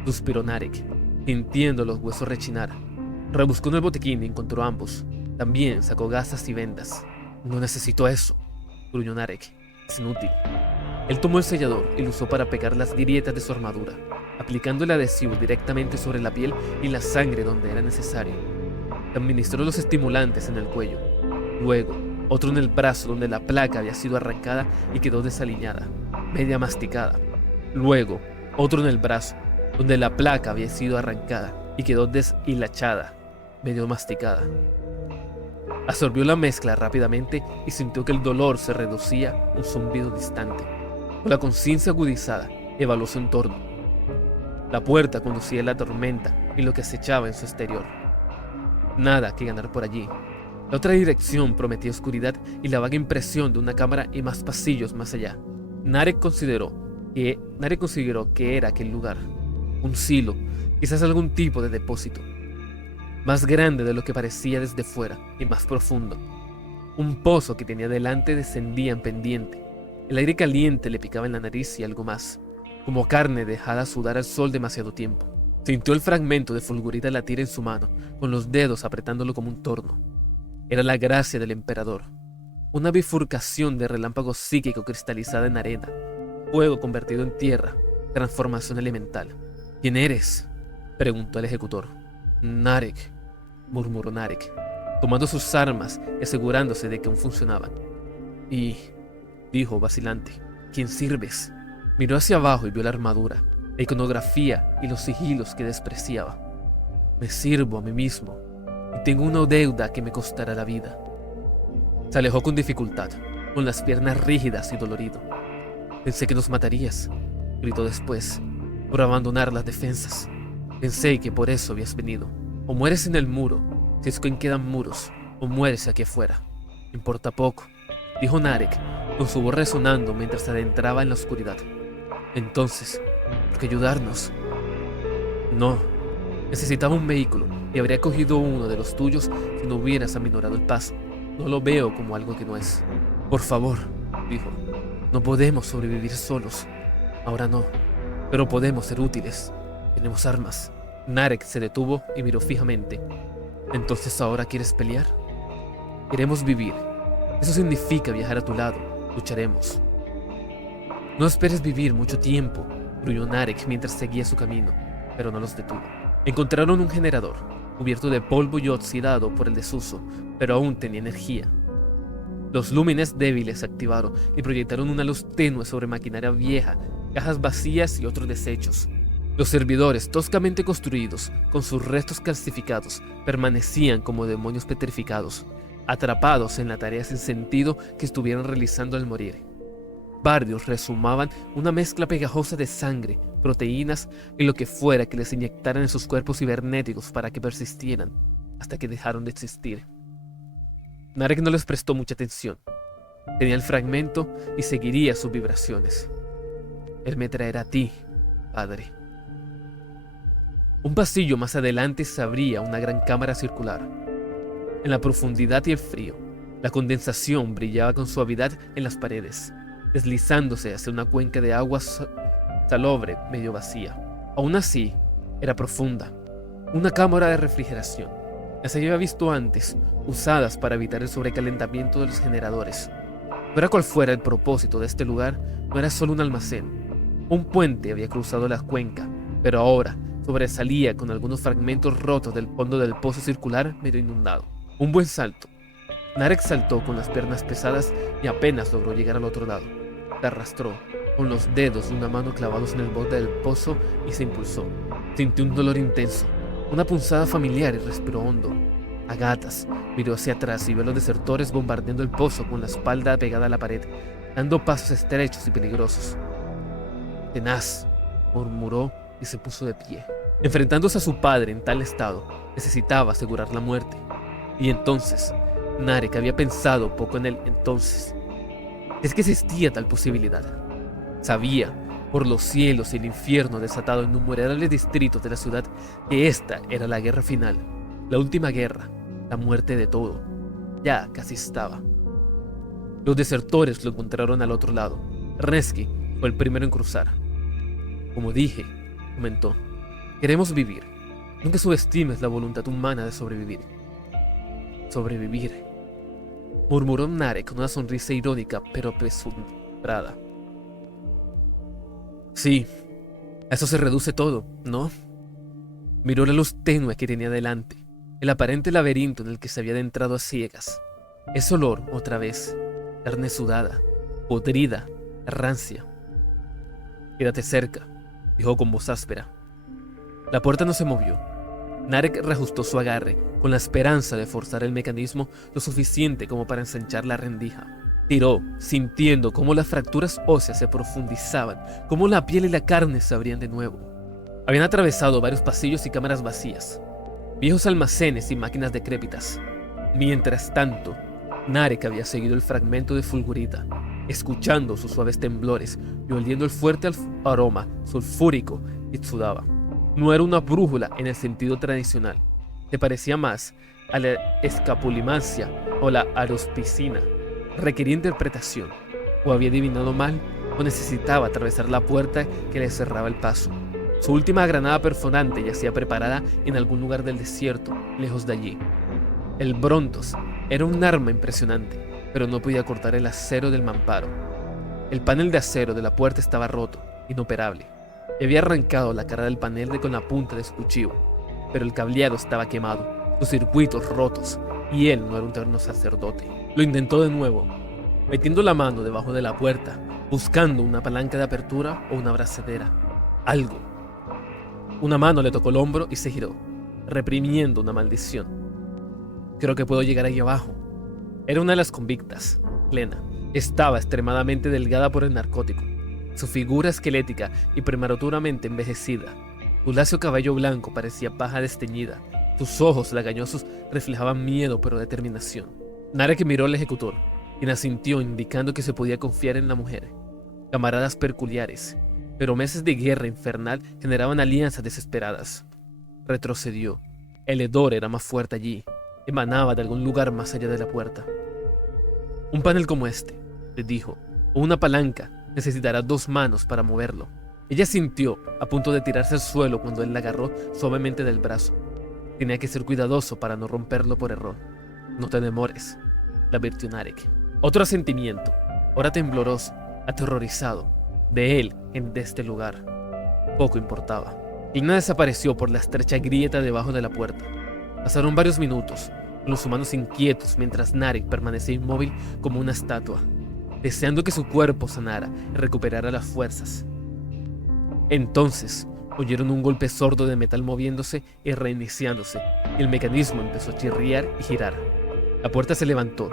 suspiró Narek, sintiendo los huesos rechinar. Rebuscó en el botiquín y encontró ambos. También sacó gasas y vendas. «No necesito eso», gruñó Narek. «Es inútil». Él tomó el sellador y lo usó para pegar las grietas de su armadura, aplicando el adhesivo directamente sobre la piel y la sangre donde era necesario. Administró los estimulantes en el cuello. Luego, otro en el brazo donde la placa había sido arrancada y quedó desaliñada, media masticada. Luego, otro en el brazo, donde la placa había sido arrancada y quedó deshilachada, medio masticada. Absorbió la mezcla rápidamente y sintió que el dolor se reducía a un zumbido distante. Con la conciencia agudizada, evaluó su entorno. La puerta conducía a la tormenta y lo que acechaba en su exterior. Nada que ganar por allí. La otra dirección prometía oscuridad y la vaga impresión de una cámara y más pasillos más allá. Narek consideró que era aquel lugar. Un silo, quizás algún tipo de depósito. Más grande de lo que parecía desde fuera y más profundo. Un pozo que tenía delante descendía en pendiente. El aire caliente le picaba en la nariz y algo más, como carne dejada a sudar al sol demasiado tiempo. Sintió el fragmento de fulgurita latir en su mano, con los dedos apretándolo como un torno. Era la gracia del emperador. Una bifurcación de relámpago psíquico cristalizada en arena, fuego convertido en tierra, transformación elemental. «¿Quién eres?», preguntó el ejecutor. «Narek», murmuró Narek, tomando sus armas y asegurándose de que aún funcionaban. «Y», dijo vacilante, «¿quién sirves?». Miró hacia abajo y vio la armadura, la iconografía y los sigilos que despreciaba. «Me sirvo a mí mismo, y tengo una deuda que me costará la vida». Se alejó con dificultad, con las piernas rígidas y dolorido. «Pensé que nos matarías», gritó después, «por abandonar las defensas. Pensé que por eso habías venido. O mueres en el muro, si es que quedan muros, o mueres aquí afuera. Importa poco, dijo Narek, con su voz resonando mientras se adentraba en la oscuridad. Entonces, ¿por qué ayudarnos? No, necesitaba un vehículo y habría cogido uno de los tuyos si no hubieras aminorado el paso. No lo veo como algo que no es. Por favor, dijo, no podemos sobrevivir solos. Ahora no, pero podemos ser útiles. Tenemos armas. Narek se detuvo y miró fijamente. ¿Entonces ahora quieres pelear? Queremos vivir. Eso significa viajar a tu lado. Lucharemos. No esperes vivir mucho tiempo, gruñó Narek mientras seguía su camino, pero no los detuvo. Encontraron un generador, cubierto de polvo y oxidado por el desuso, pero aún tenía energía. Los lúmenes débiles se activaron y proyectaron una luz tenue sobre maquinaria vieja, cajas vacías y otros desechos. Los servidores toscamente construidos, con sus restos calcificados, permanecían como demonios petrificados, atrapados en la tarea sin sentido que estuvieron realizando al morir. Varios resumaban una mezcla pegajosa de sangre, proteínas y lo que fuera que les inyectaran en sus cuerpos cibernéticos para que persistieran, hasta que dejaron de existir. Narek no les prestó mucha atención. Tenía el fragmento y seguiría sus vibraciones. Él me traerá a ti, padre. Un pasillo más adelante se abría una gran cámara circular. En la profundidad y el frío, la condensación brillaba con suavidad en las paredes, deslizándose hacia una cuenca de agua salobre medio vacía. Aún así, era profunda. Una cámara de refrigeración. Las había visto antes, usadas para evitar el sobrecalentamiento de los generadores. Fuera cual fuera el propósito de este lugar, no era solo un almacén. Un puente había cruzado la cuenca, pero ahora sobresalía con algunos fragmentos rotos del fondo del pozo circular medio inundado. Un buen salto. Narek saltó con las piernas pesadas y apenas logró llegar al otro lado. Se arrastró, con los dedos de una mano clavados en el borde del pozo, y se impulsó. Sintió un dolor intenso, una punzada familiar, y respiró hondo. A gatas, miró hacia atrás y vio a los desertores bombardeando el pozo con la espalda pegada a la pared, dando pasos estrechos y peligrosos. Tenaz, murmuró y se puso de pie. Enfrentándose a su padre en tal estado, necesitaba asegurar la muerte. Y entonces, Narek había pensado poco en él entonces. Es que existía tal posibilidad. Sabía, por los cielos y el infierno desatado en innumerables distritos de la ciudad, que esta era la guerra final, la última guerra, la muerte de todo. Ya casi estaba. Los desertores lo encontraron al otro lado. Reski fue el primero en cruzar. Como dije, comentó, queremos vivir. Nunca subestimes la voluntad humana de sobrevivir. Sobrevivir, murmuró Narek con una sonrisa irónica pero apesumbrada. Sí, a eso se reduce todo, ¿no? Miró la luz tenue que tenía delante, el aparente laberinto en el que se había adentrado a ciegas. Ese olor, otra vez, carne sudada, podrida, rancia. Quédate cerca, dijo con voz áspera. La puerta no se movió. Narek reajustó su agarre, con la esperanza de forzar el mecanismo lo suficiente como para ensanchar la rendija. Tiró, sintiendo cómo las fracturas óseas se profundizaban, cómo la piel y la carne se abrían de nuevo. Habían atravesado varios pasillos y cámaras vacías, viejos almacenes y máquinas decrépitas. Mientras tanto, Narek había seguido el fragmento de Fulgurita, escuchando sus suaves temblores y oliendo el fuerte aroma sulfúrico y sudaba. No era una brújula en el sentido tradicional, se parecía más a la escapulimancia o la arospicina. Requería interpretación, o había adivinado mal, o necesitaba atravesar la puerta que le cerraba el paso. Su última granada perforante yacía preparada en algún lugar del desierto, lejos de allí. El Brontos era un arma impresionante, pero no podía cortar el acero del mamparo. El panel de acero de la puerta estaba roto, inoperable. Y había arrancado la cara del panel con la punta de su cuchillo, pero el cableado estaba quemado, los circuitos rotos, y él no era un eterno sacerdote. Lo intentó de nuevo, metiendo la mano debajo de la puerta, buscando una palanca de apertura o una abrazadera. Algo. Una mano le tocó el hombro y se giró, reprimiendo una maldición. Creo que puedo llegar ahí abajo. Era una de las convictas, Lena. Estaba extremadamente delgada por el narcótico. Su figura esquelética y prematuramente envejecida. Su lacio cabello blanco parecía paja desteñida, Sus ojos lagañosos reflejaban miedo pero determinación. Narek miró al ejecutor, quien asintió indicando que se podía confiar en la mujer. Camaradas peculiares, pero meses de guerra infernal generaban alianzas desesperadas. Retrocedió. El hedor era más fuerte allí, emanaba de algún lugar más allá de la puerta. Un panel como este, le dijo, o una palanca, necesitará 2 manos para moverlo. Ella sintió, a punto de tirarse al suelo cuando él la agarró suavemente del brazo. Tenía que ser cuidadoso para no romperlo por error. No te demores, la advirtió Narek. Otro asentimiento, ahora tembloroso, aterrorizado, de él de este lugar. Poco importaba. Lina desapareció por la estrecha grieta debajo de la puerta. Pasaron varios minutos, con los humanos inquietos mientras Narek permanecía inmóvil como una estatua, deseando que su cuerpo sanara y recuperara las fuerzas. Entonces, oyeron un golpe sordo de metal moviéndose y reiniciándose, y el mecanismo empezó a chirriar y girar. La puerta se levantó,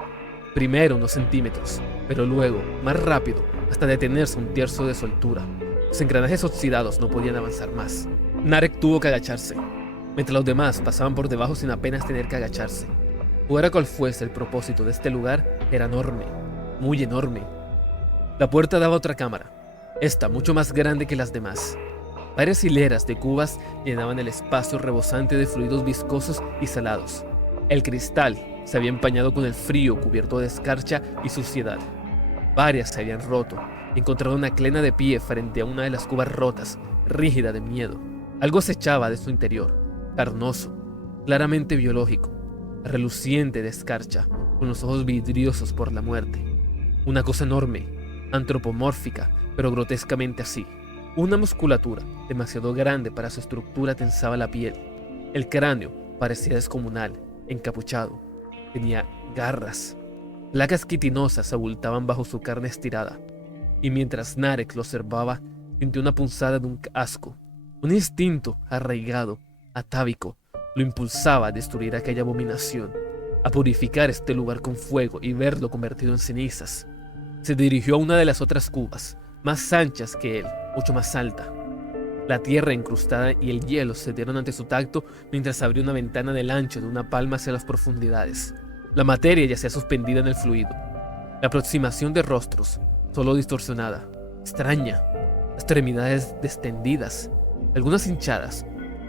primero unos centímetros, pero luego, más rápido, hasta detenerse un tercio de su altura. Los engranajes oxidados no podían avanzar más. Narek tuvo que agacharse, mientras los demás pasaban por debajo sin apenas tener que agacharse. Fuera cual fuese el propósito de este lugar, era enorme, muy enorme. La puerta daba a otra cámara, esta mucho más grande que las demás. Varias hileras de cubas llenaban el espacio rebosante de fluidos viscosos y salados. El cristal se había empañado con el frío cubierto de escarcha y suciedad. Varias se habían roto y encontraron una clena de pie frente a una de las cubas rotas, rígida de miedo. Algo acechaba de su interior, carnoso, claramente biológico, reluciente de escarcha, con los ojos vidriosos por la muerte. Una cosa enorme, antropomórfica, pero grotescamente así. Una musculatura demasiado grande para su estructura tensaba la piel. El cráneo parecía descomunal, encapuchado. Tenía garras. Placas quitinosas abultaban bajo su carne estirada. Y mientras Narek lo observaba, sintió una punzada de un asco. Un instinto arraigado, atávico, lo impulsaba a destruir aquella abominación, a purificar este lugar con fuego y verlo convertido en cenizas. Se dirigió a una de las otras cubas, más anchas que él, mucho más alta. La tierra incrustada y el hielo cedieron ante su tacto mientras abrió una ventana del ancho de una palma hacia las profundidades. La materia yacía suspendida en el fluido. La aproximación de rostros, solo distorsionada, extraña, extremidades descendidas, algunas hinchadas,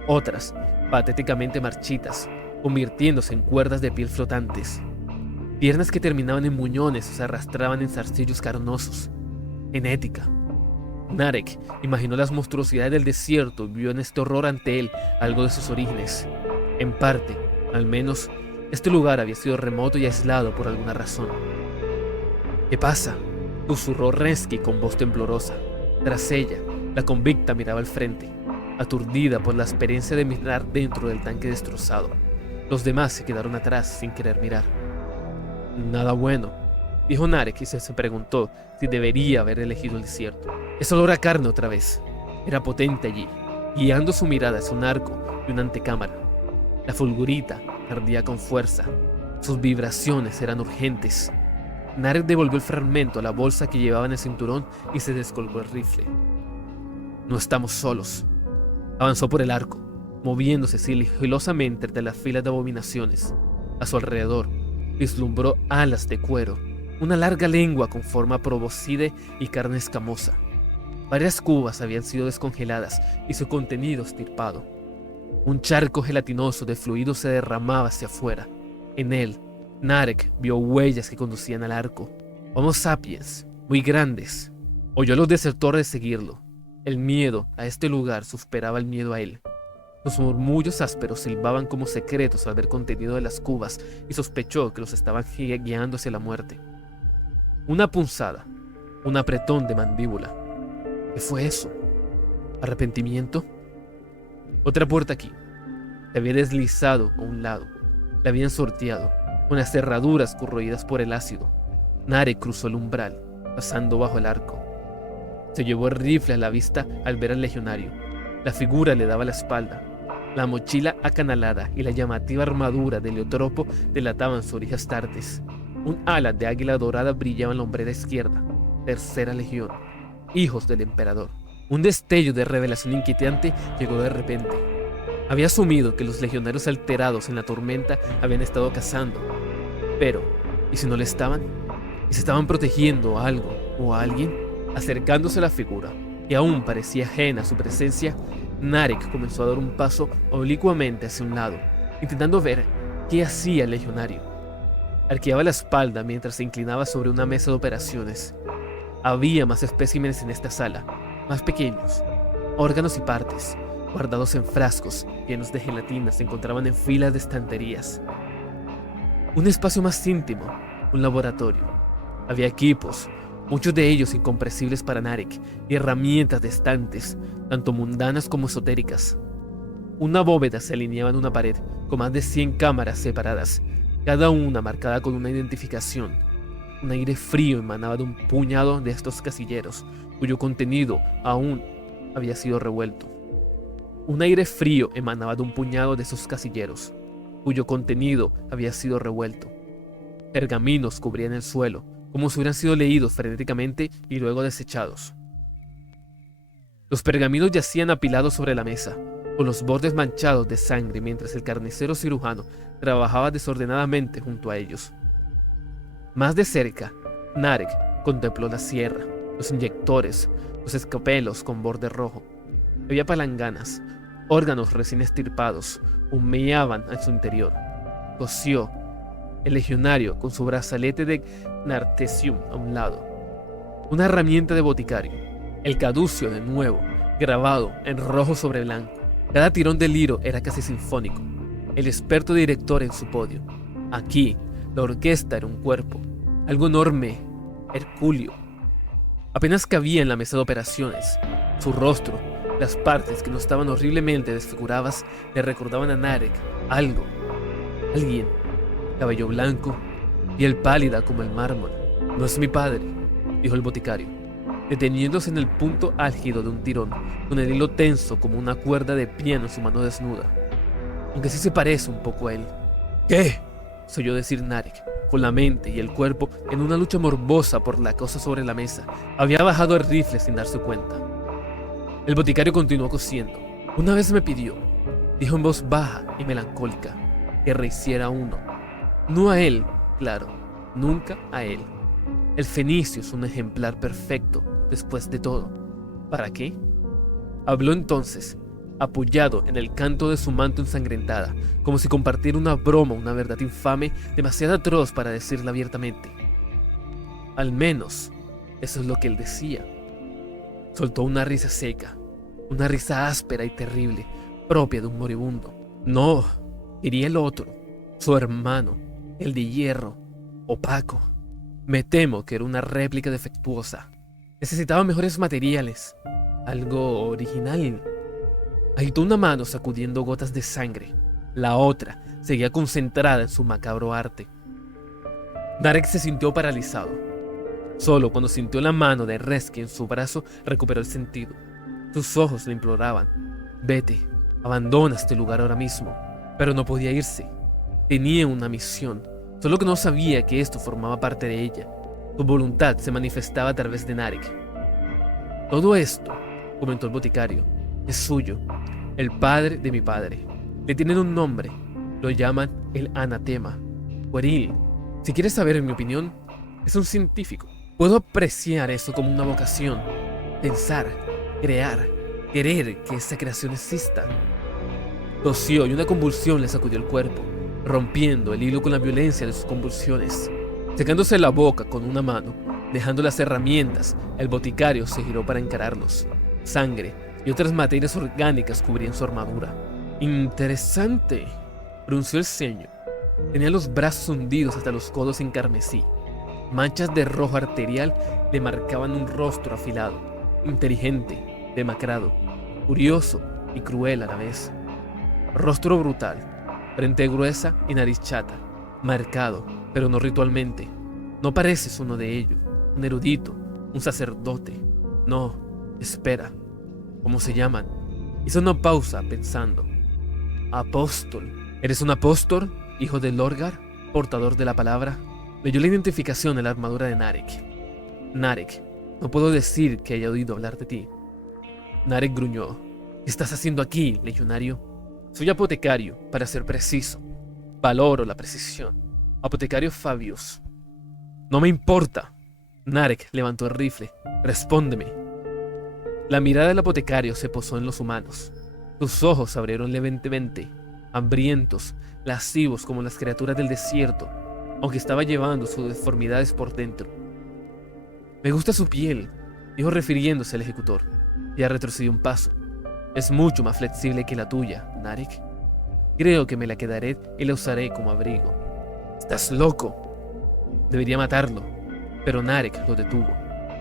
otras patéticamente marchitas, convirtiéndose en cuerdas de piel flotantes. Piernas que terminaban en muñones o se arrastraban en zarcillos carnosos. Genética. Narek imaginó las monstruosidades del desierto y vio en este horror ante él algo de sus orígenes. En parte, al menos, este lugar había sido remoto y aislado por alguna razón. ¿Qué pasa?, susurró Rensky con voz temblorosa. Tras ella, la convicta miraba al frente, aturdida por la experiencia de mirar dentro del tanque destrozado. Los demás se quedaron atrás sin querer mirar. Nada bueno, dijo Narek y se preguntó si debería haber elegido el desierto. Ese olor a carne otra vez. Era potente allí, guiando su mirada hacia un arco y una antecámara. La fulgurita ardía con fuerza. Sus vibraciones eran urgentes. Narek devolvió el fragmento a la bolsa que llevaba en el cinturón y se descolgó el rifle. No estamos solos. Avanzó por el arco, moviéndose sigilosamente entre las filas de abominaciones. A su alrededor, vislumbró alas de cuero, una larga lengua con forma proboscide y carne escamosa. Varias cubas habían sido descongeladas y su contenido estirpado. Un charco gelatinoso de fluido se derramaba hacia afuera. En él, Narek vio huellas que conducían al arco. Homo sapiens, muy grandes. Oyó a los desertores seguirlo. El miedo a este lugar superaba el miedo a él. Los murmullos ásperos silbaban como secretos al ver contenido de las cubas y sospechó que los estaban guiando hacia la muerte. Una punzada, un apretón de mandíbula. ¿Qué fue eso? ¿Arrepentimiento? Otra puerta aquí. Se había deslizado a un lado. La habían sorteado, con las cerraduras corroídas por el ácido. Narek cruzó el umbral, pasando bajo el arco. Se llevó el rifle a la vista al ver al legionario. La figura le daba la espalda. La mochila acanalada y la llamativa armadura de Leotropo delataban sus orejas tardes. Un ala de águila dorada brillaba en la hombrera izquierda. Tercera Legión. Hijos del emperador. Un destello de revelación inquietante llegó de repente. Había asumido que los legionarios alterados en la tormenta habían estado cazando. Pero, ¿y si no le estaban? ¿Y se estaban protegiendo a algo o a alguien? Acercándose a la figura, que aún parecía ajena a su presencia, Narek comenzó a dar un paso oblicuamente hacia un lado, intentando ver qué hacía el legionario. Arqueaba la espalda mientras se inclinaba sobre una mesa de operaciones. Había más especímenes en esta sala, más pequeños. Órganos y partes, guardados en frascos llenos de gelatina, se encontraban en filas de estanterías. Un espacio más íntimo, un laboratorio. Había equipos, muchos de ellos incomprensibles para Narek, y herramientas de estantes, tanto mundanas como esotéricas. Una bóveda se alineaba en una pared, con más de 100 cámaras separadas, cada una marcada con una identificación. Un aire frío emanaba de un puñado de estos casilleros, cuyo contenido aún había sido revuelto. Un aire frío emanaba de un puñado de esos casilleros, cuyo contenido había sido revuelto. Pergaminos cubrían el suelo, como si hubieran sido leídos frenéticamente y luego desechados. Los pergaminos yacían apilados sobre la mesa, con los bordes manchados de sangre, mientras el carnicero cirujano trabajaba desordenadamente junto a ellos. Más de cerca, Narek contempló la sierra, los inyectores, los escapelos con borde rojo. Había palanganas, órganos recién estirpados, humeaban en su interior. Tosió. El legionario con su brazalete de Nartesium a un lado. Una herramienta de boticario. El caducio de nuevo, grabado en rojo sobre blanco. Cada tirón del liro era casi sinfónico. El experto director en su podio. Aquí, la orquesta era un cuerpo, algo enorme, hercúleo. Apenas cabía en la mesa de operaciones. Su rostro, las partes que no estaban horriblemente desfiguradas, le recordaban a Narek algo, alguien. Cabello blanco, piel pálida como el mármol. No es mi padre, dijo el boticario, deteniéndose en el punto álgido de un tirón, con el hilo tenso como una cuerda de piano en su mano desnuda. Aunque sí se parece un poco a él. ¿Qué?, se oyó decir Narek, con la mente y el cuerpo en una lucha morbosa por la cosa sobre la mesa. Había bajado el rifle sin darse cuenta. El boticario continuó cosiendo. Una vez me pidió, dijo en voz baja y melancólica, que rehiciera uno. No a él, claro, nunca a él. El fenicio es un ejemplar perfecto, después de todo. ¿Para qué? Habló entonces, apoyado en el canto de su manto ensangrentada, como si compartiera una broma, una verdad infame, demasiado atroz para decirla abiertamente. Al menos, eso es lo que él decía. Soltó una risa seca, una risa áspera y terrible, propia de un moribundo. No, diría el otro, su hermano, el de hierro, opaco. Me temo que era una réplica defectuosa. Necesitaba mejores materiales, algo original. Agitó una mano sacudiendo gotas de sangre. La otra seguía concentrada en su macabro arte. Narek se sintió paralizado. Solo cuando sintió la mano de Reski en su brazo recuperó el sentido. Sus ojos le imploraban. Vete, abandona este lugar ahora mismo. Pero no podía irse. Tenía una misión, solo que no sabía que esto formaba parte de ella. Su voluntad se manifestaba a través de Narek. Todo esto, comentó el boticario, es suyo, el padre de mi padre. Le tienen un nombre, lo llaman el anatema. Pueril, si quieres saber mi opinión, es un científico. Puedo apreciar eso como una vocación, pensar, crear, querer que esa creación exista. Tosió y una convulsión le sacudió el cuerpo, rompiendo el hilo con la violencia de sus convulsiones. Secándose la boca con una mano, dejando las herramientas, el boticario se giró para encararlos. Sangre y otras materias orgánicas cubrían su armadura. Interesante, frunció el ceño. Tenía los brazos hundidos hasta los codos en carmesí. Manchas de rojo arterial le marcaban un rostro afilado, inteligente, demacrado, curioso y cruel a la vez. Rostro brutal, frente gruesa y nariz chata, marcado, pero no ritualmente. No pareces uno de ellos, un erudito, un sacerdote. No, espera, ¿cómo se llaman? Hizo una pausa pensando. Apóstol. ¿Eres un apóstol, hijo de Lorgar, portador de la palabra? Leyó la identificación en la armadura de Narek. Narek, no puedo decir que haya oído hablar de ti. Narek gruñó. ¿Qué estás haciendo aquí, legionario? Soy apotecario, para ser preciso. Valoro la precisión. Apotecario Fabius. No me importa. Narek levantó el rifle. Respóndeme. La mirada del apotecario se posó en los humanos. Sus ojos se abrieron levemente, hambrientos, lascivos como las criaturas del desierto, aunque estaba llevando sus deformidades por dentro. Me gusta su piel, dijo refiriéndose al ejecutor. Ya retrocedió un paso. Es mucho más flexible que la tuya, Narek. Creo que me la quedaré y la usaré como abrigo. Estás loco. Debería matarlo, pero Narek lo detuvo.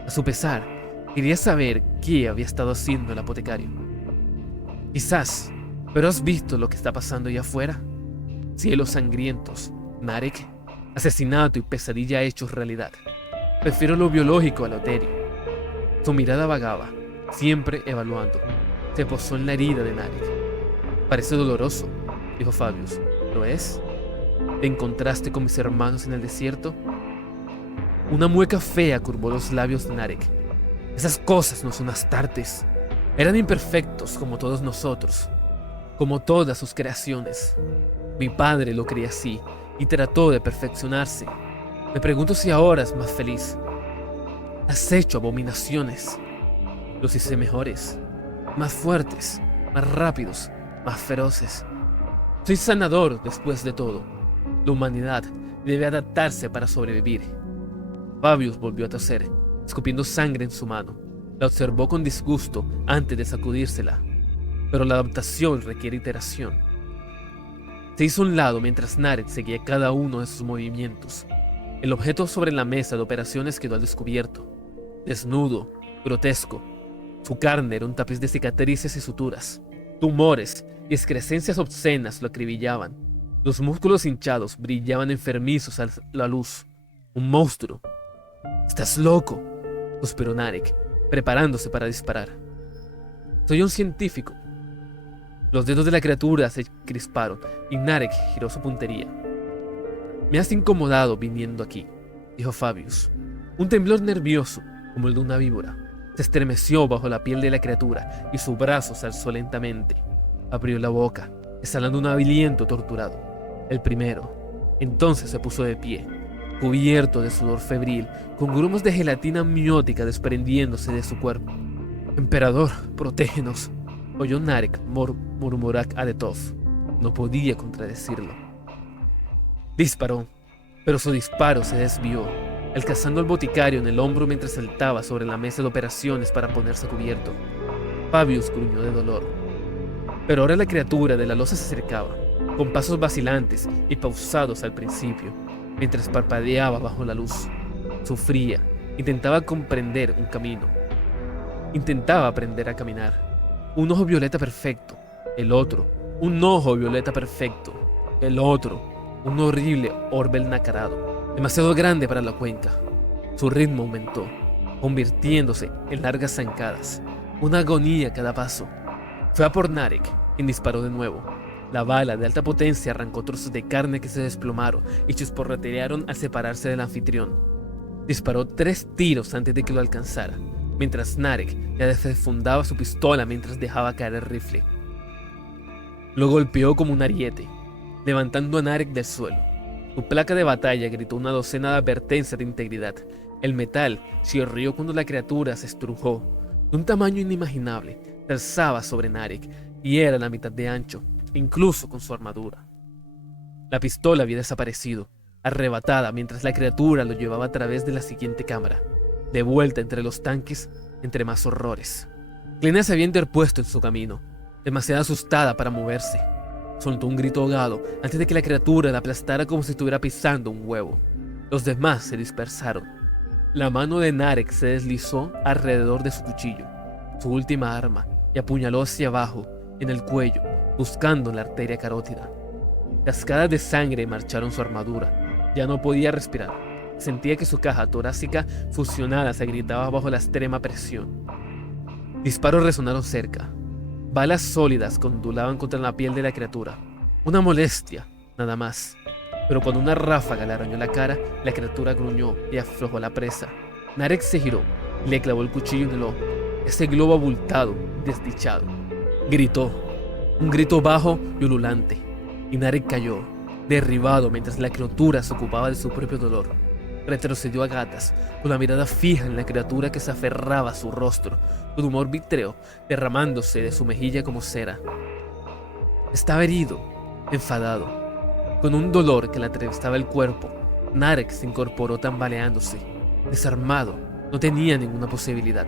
A su pesar, quería saber qué había estado haciendo el apotecario. Quizás, pero ¿has visto lo que está pasando allá afuera? Cielos sangrientos, Narek, asesinato y pesadilla hechos realidad. Prefiero lo biológico a lo etéreo. Su mirada vagaba, siempre evaluando. Se posó en la herida de Narek. Parece doloroso, dijo Fabius. ¿Lo es? ¿Te encontraste con mis hermanos en el desierto? Una mueca fea curvó los labios de Narek. Esas cosas no son astartes. Eran imperfectos como todos nosotros, como todas sus creaciones. Mi padre lo creía así y trató de perfeccionarse. Me pregunto si ahora es más feliz. Has hecho abominaciones. Los hice mejores, más fuertes, más rápidos, más feroces. Soy sanador después de todo. La humanidad debe adaptarse para sobrevivir. Fabius volvió a toser, escupiendo sangre en su mano. La observó con disgusto antes de sacudírsela. Pero la adaptación requiere iteración. Se hizo a un lado mientras Narek seguía cada uno de sus movimientos. El objeto sobre la mesa de operaciones quedó al descubierto. Desnudo, grotesco. Su carne era un tapiz de cicatrices y suturas. Tumores y excrescencias obscenas lo acribillaban. Los músculos hinchados brillaban enfermizos a la luz. Un monstruo. «Estás loco», suspiró Narek, preparándose para disparar. «Soy un científico». Los dedos de la criatura se crisparon y Narek giró su puntería. «Me has incomodado viniendo aquí», dijo Fabius. Un temblor nervioso, como el de una víbora, se estremeció bajo la piel de la criatura y su brazo se alzó lentamente. Abrió la boca, exhalando un aliento torturado. El primero. Entonces se puso de pie, cubierto de sudor febril, con grumos de gelatina amniótica desprendiéndose de su cuerpo. «Emperador, protégenos», oyó Narek murmurar a Detov. No podía contradecirlo. Disparó, pero su disparo se desvió, alcanzando al boticario en el hombro mientras saltaba sobre la mesa de operaciones para ponerse cubierto. Fabius gruñó de dolor. Pero ahora la criatura de la losa se acercaba, con pasos vacilantes y pausados al principio, mientras parpadeaba bajo la luz. Sufría, intentaba comprender un camino. Intentaba aprender a caminar. Un ojo violeta perfecto, el otro. Un ojo violeta perfecto, el otro. Un horrible orbel nacarado, demasiado grande para la cuenca. Su ritmo aumentó, convirtiéndose en largas zancadas, una agonía a cada paso. Fue a por Narek, quien disparó de nuevo. La bala de alta potencia arrancó trozos de carne que se desplomaron y chisporrotearon al separarse del anfitrión. Disparó 3 tiros antes de que lo alcanzara, mientras Narek ya desfundaba su pistola mientras dejaba caer el rifle. Lo golpeó como un ariete, levantando a Narek del suelo. Su placa de batalla gritó una docena de advertencias de integridad. El metal chirrió cuando la criatura se estrujó. De un tamaño inimaginable, se alzaba sobre Narek y era la mitad de ancho, incluso con su armadura. La pistola había desaparecido, arrebatada mientras la criatura lo llevaba a través de la siguiente cámara, de vuelta entre los tanques, entre más horrores. Clena se había interpuesto en su camino, demasiado asustada para moverse. Soltó un grito ahogado antes de que la criatura la aplastara como si estuviera pisando un huevo. Los demás se dispersaron. La mano de Narek se deslizó alrededor de su cuchillo, su última arma, y apuñaló hacia abajo, en el cuello, buscando la arteria carótida. Cascadas de sangre marcharon su armadura. Ya no podía respirar. Sentía que su caja torácica fusionada se agrietaba bajo la extrema presión. Disparos resonaron cerca. Balas sólidas ondulaban contra la piel de la criatura. Una molestia, nada más. Pero cuando una ráfaga le arañó la cara, la criatura gruñó y aflojó la presa. Narek se giró y le clavó el cuchillo en el ojo. Ese globo abultado, desdichado. Gritó. Un grito bajo y ululante, y Narek cayó, derribado mientras la criatura se ocupaba de su propio dolor. Retrocedió a gatas, con la mirada fija en la criatura que se aferraba a su rostro, con humor vítreo derramándose de su mejilla como cera. Estaba herido, enfadado, con un dolor que le atravesaba el cuerpo. Narek se incorporó tambaleándose. Desarmado, no tenía ninguna posibilidad.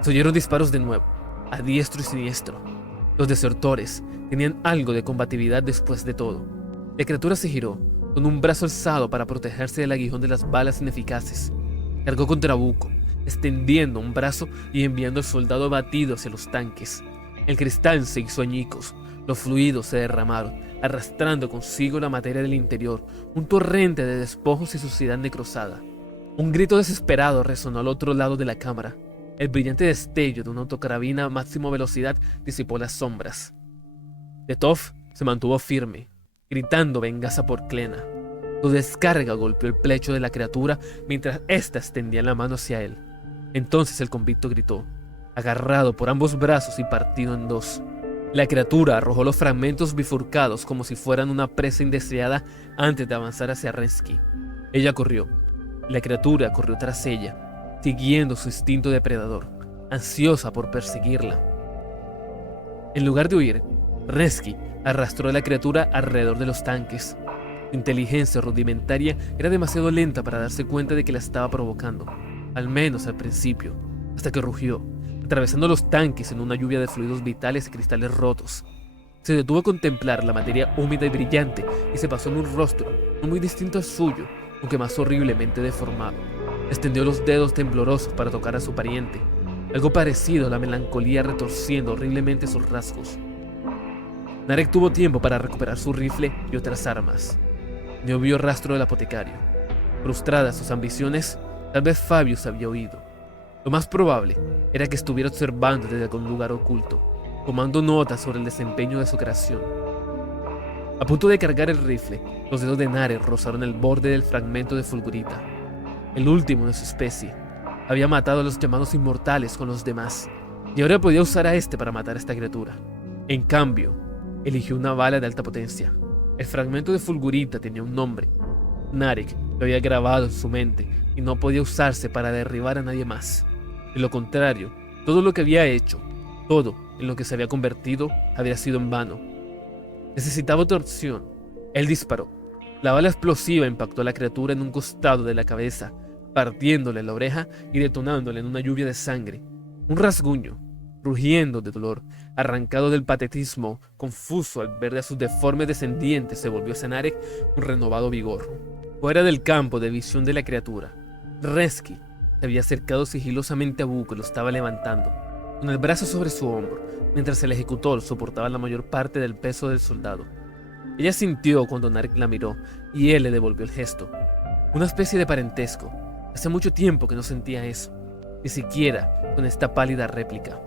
Se oyeron disparos de nuevo, a diestro y siniestro. Los desertores tenían algo de combatividad después de todo. La criatura se giró, con un brazo alzado para protegerse del aguijón de las balas ineficaces. Cargó contra Buco, extendiendo un brazo y enviando al soldado abatido hacia los tanques. El cristal se hizo añicos, los fluidos se derramaron, arrastrando consigo la materia del interior, un torrente de despojos y suciedad necrosada. Un grito desesperado resonó al otro lado de la cámara. El brillante destello de una autocarabina a máxima velocidad disipó las sombras. Tetov se mantuvo firme, gritando venganza por Klena. Su descarga golpeó el pecho de la criatura mientras ésta extendía la mano hacia él. Entonces el convicto gritó, agarrado por ambos brazos y partido en dos. La criatura arrojó los fragmentos bifurcados como si fueran una presa indeseada antes de avanzar hacia Rensky. Ella corrió. La criatura corrió tras ella, siguiendo su instinto depredador, ansiosa por perseguirla. En lugar de huir, Rensky arrastró a la criatura alrededor de los tanques. Su inteligencia rudimentaria era demasiado lenta para darse cuenta de que la estaba provocando, al menos al principio, hasta que rugió, atravesando los tanques en una lluvia de fluidos vitales y cristales rotos. Se detuvo a contemplar la materia húmeda y brillante y se pasó en un rostro no muy distinto al suyo, aunque más horriblemente deformado. Extendió los dedos temblorosos para tocar a su pariente, algo parecido a la melancolía retorciendo horriblemente sus rasgos. Narek tuvo tiempo para recuperar su rifle y otras armas. No vio rastro del apotecario. Frustradas sus ambiciones, tal vez Fabius había huido. Lo más probable era que estuviera observando desde algún lugar oculto, tomando notas sobre el desempeño de su creación. A punto de cargar el rifle, los dedos de Narek rozaron el borde del fragmento de fulgurita. El último de su especie. Había matado a los llamados inmortales con los demás, y ahora podía usar a este para matar a esta criatura. En cambio, eligió una bala de alta potencia. El fragmento de fulgurita tenía un nombre. Narek lo había grabado en su mente y no podía usarse para derribar a nadie más. De lo contrario, todo lo que había hecho, todo en lo que se había convertido, había sido en vano. Necesitaba otra opción. Él disparó. La bala explosiva impactó a la criatura en un costado de la cabeza, partiéndole la oreja y detonándole en una lluvia de sangre. Un rasguño, rugiendo de dolor, arrancado del patetismo, confuso al ver a sus deformes descendientes, se volvió hacia Narek con renovado vigor. Fuera del campo de visión de la criatura, Rensky se había acercado sigilosamente a Buco y lo estaba levantando, con el brazo sobre su hombro, mientras el ejecutor soportaba la mayor parte del peso del soldado. Ella sintió cuando Narek la miró, y él le devolvió el gesto. Una especie de parentesco. Hace mucho tiempo que no sentía eso, ni siquiera con esta pálida réplica.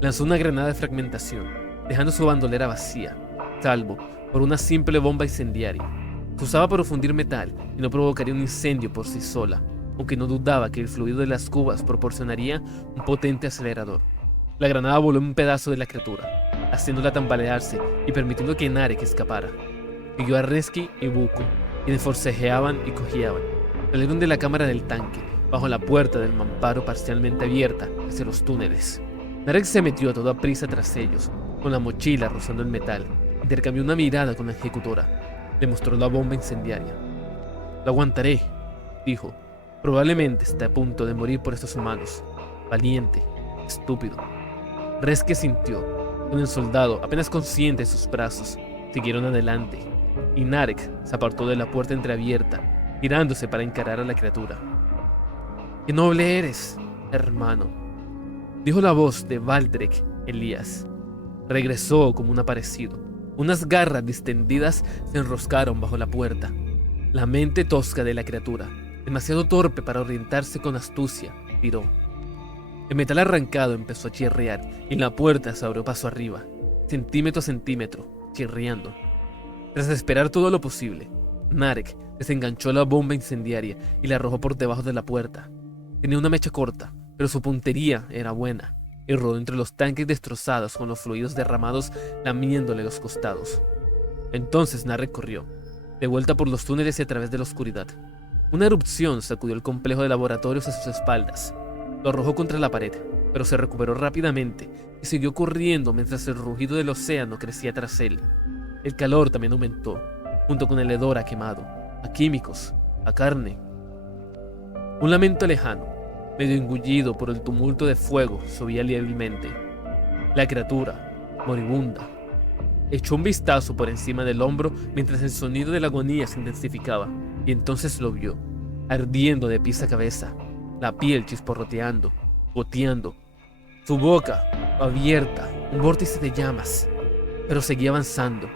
Lanzó una granada de fragmentación, dejando su bandolera vacía, salvo por una simple bomba incendiaria. Se usaba para fundir metal y no provocaría un incendio por sí sola, aunque no dudaba que el fluido de las cubas proporcionaría un potente acelerador. La granada voló en un pedazo de la criatura, haciéndola tambalearse y permitiendo que Narek escapara. Siguió a Rensky y Buco, quienes forcejeaban y cojeaban. Salieron de la cámara del tanque, bajo la puerta del mamparo parcialmente abierta hacia los túneles. Narek se metió a toda prisa tras ellos, con la mochila rozando el metal. Intercambió una mirada con la ejecutora. Le mostró la bomba incendiaria. «Lo aguantaré», dijo. «Probablemente está a punto de morir por estos humanos. Valiente, estúpido». Rensky sintió, con el soldado apenas consciente de sus brazos. Siguieron adelante, y Narek se apartó de la puerta entreabierta, girándose para encarar a la criatura. «¡Qué noble eres, hermano!», dijo la voz de Valdrek Elías. Regresó como un aparecido. Unas garras distendidas se enroscaron bajo la puerta. La mente tosca de la criatura, demasiado torpe para orientarse con astucia, tiró. El metal arrancado empezó a chirriar y la puerta se abrió paso arriba, centímetro a centímetro, chirriando. Tras esperar todo lo posible, Narek desenganchó la bomba incendiaria y la arrojó por debajo de la puerta. Tenía una mecha corta, pero su puntería era buena. y rodó entre los tanques destrozados con los fluidos derramados lamiéndole los costados. Entonces Narek corrió, de vuelta por los túneles y a través de la oscuridad. Una erupción sacudió el complejo de laboratorios a sus espaldas. Lo arrojó contra la pared, pero se recuperó rápidamente y siguió corriendo mientras el rugido del océano crecía tras él. El calor también aumentó, junto con el hedor a quemado, a químicos, a carne. Un lamento lejano, medio engullido por el tumulto de fuego, subía levemente. La criatura, moribunda, echó un vistazo por encima del hombro mientras el sonido de la agonía se intensificaba, y entonces lo vio, ardiendo de pies a cabeza, la piel chisporroteando, goteando, su boca abierta, un vórtice de llamas, pero seguía avanzando,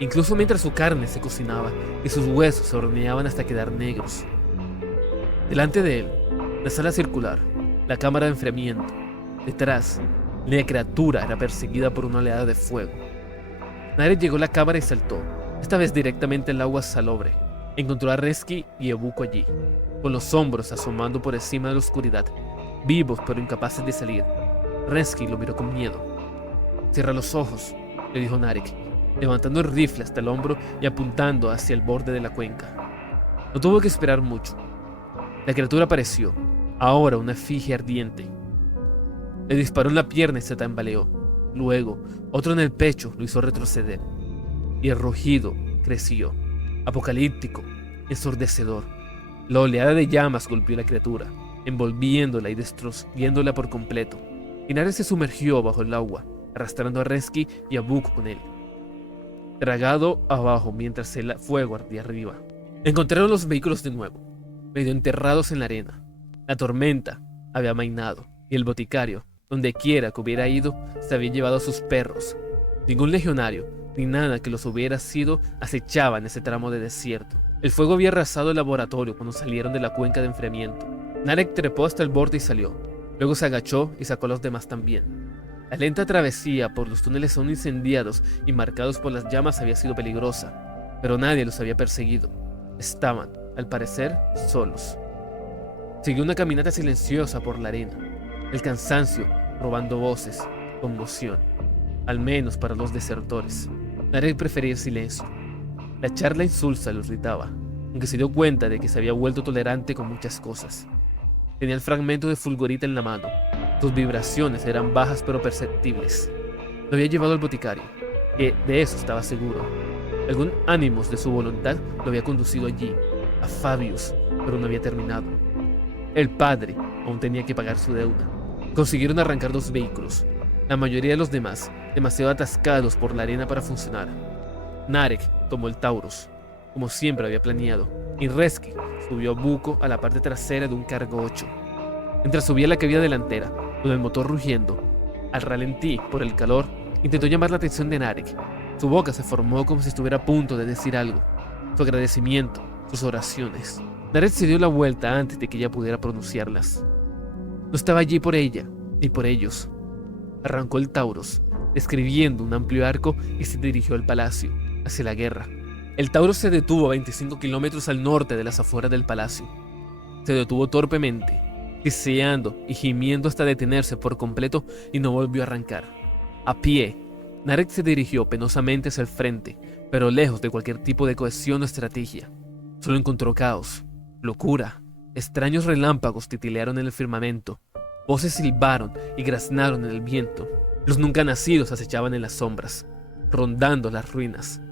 incluso mientras su carne se cocinaba y sus huesos se horneaban hasta quedar negros. Delante de él, la sala circular, la cámara de enfriamiento. Detrás, la criatura era perseguida por una oleada de fuego. Narek llegó a la cámara y saltó, esta vez directamente al agua salobre. Encontró a Reski y Ebuko allí, con los hombros asomando por encima de la oscuridad, vivos pero incapaces de salir. Reski lo miró con miedo. «Cierra los ojos», le dijo Narek, levantando el rifle hasta el hombro y apuntando hacia el borde de la cuenca. No tuvo que esperar mucho. La criatura apareció, ahora una efigie ardiente. Le disparó en la pierna y se tambaleó. Luego, otro en el pecho lo hizo retroceder. Y el rugido creció, apocalíptico, ensordecedor. La oleada de llamas golpeó a la criatura, envolviéndola y destruyéndola por completo. Y Narek se sumergió bajo el agua, arrastrando a Reski y a Ebuko con él, tragado abajo mientras el fuego ardía arriba. Encontraron los vehículos de nuevo, medio enterrados en la arena. La tormenta había amainado, y el boticario, donde quiera que hubiera ido, se había llevado a sus perros. Ningún legionario, ni nada que los hubiera sido, acechaba en ese tramo de desierto. El fuego había arrasado el laboratorio cuando salieron de la cuenca de enfriamiento. Narek trepó hasta el borde y salió. Luego se agachó y sacó a los demás también. La lenta travesía por los túneles aún incendiados y marcados por las llamas había sido peligrosa, pero nadie los había perseguido. Estaban, al parecer, solos. Siguió una caminata silenciosa por la arena, el cansancio robando voces, conmoción, al menos para los desertores. Narek prefería el silencio. La charla insulsa lo irritaba, aunque se dio cuenta de que se había vuelto tolerante con muchas cosas. Tenía el fragmento de fulgurita en la mano. Sus vibraciones eran bajas pero perceptibles. Lo había llevado al boticario, que de eso estaba seguro. Algún ánimos de su voluntad lo había conducido allí, a Fabius, pero no había terminado. El padre aún tenía que pagar su deuda. Consiguieron arrancar 2 vehículos, la mayoría de los demás demasiado atascados por la arena para funcionar. Narek tomó el Taurus, como siempre había planeado, y Reski subió a Ebuko a la parte trasera de un cargo 8. Mientras subía a la cabina delantera, con el motor rugiendo, al ralentí por el calor, intentó llamar la atención de Narek. Su boca se formó como si estuviera a punto de decir algo, su agradecimiento, sus oraciones. Narek se dio la vuelta antes de que ella pudiera pronunciarlas. No estaba allí por ella, ni por ellos. Arrancó el Taurus, describiendo un amplio arco y se dirigió al palacio, hacia la guerra. El Taurus se detuvo a 25 kilómetros al norte de las afueras del palacio. Se detuvo torpemente, piseando y gimiendo hasta detenerse por completo y no volvió a arrancar. A pie, Narek se dirigió penosamente hacia el frente, pero lejos de cualquier tipo de cohesión o estrategia. Solo encontró caos, locura. Extraños relámpagos titilearon en el firmamento. Voces silbaron y graznaron en el viento. Los nunca nacidos acechaban en las sombras, rondando las ruinas.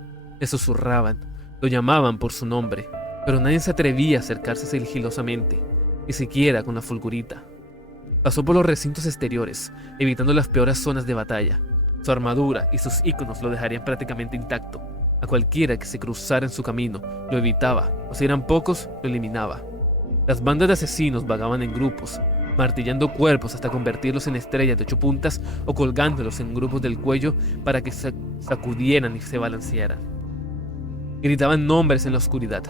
Le susurraban, lo llamaban por su nombre, pero nadie se atrevía a acercarse sigilosamente, ni siquiera con la fulgurita. Pasó por los recintos exteriores, evitando las peores zonas de batalla. Su armadura y sus íconos lo dejarían prácticamente intacto. A cualquiera que se cruzara en su camino, lo evitaba, o si eran pocos, lo eliminaba. Las bandas de asesinos vagaban en grupos, martillando cuerpos hasta convertirlos en estrellas de 8 puntas o colgándolos en grupos del cuello para que se sacudieran y se balancearan. Gritaban nombres en la oscuridad,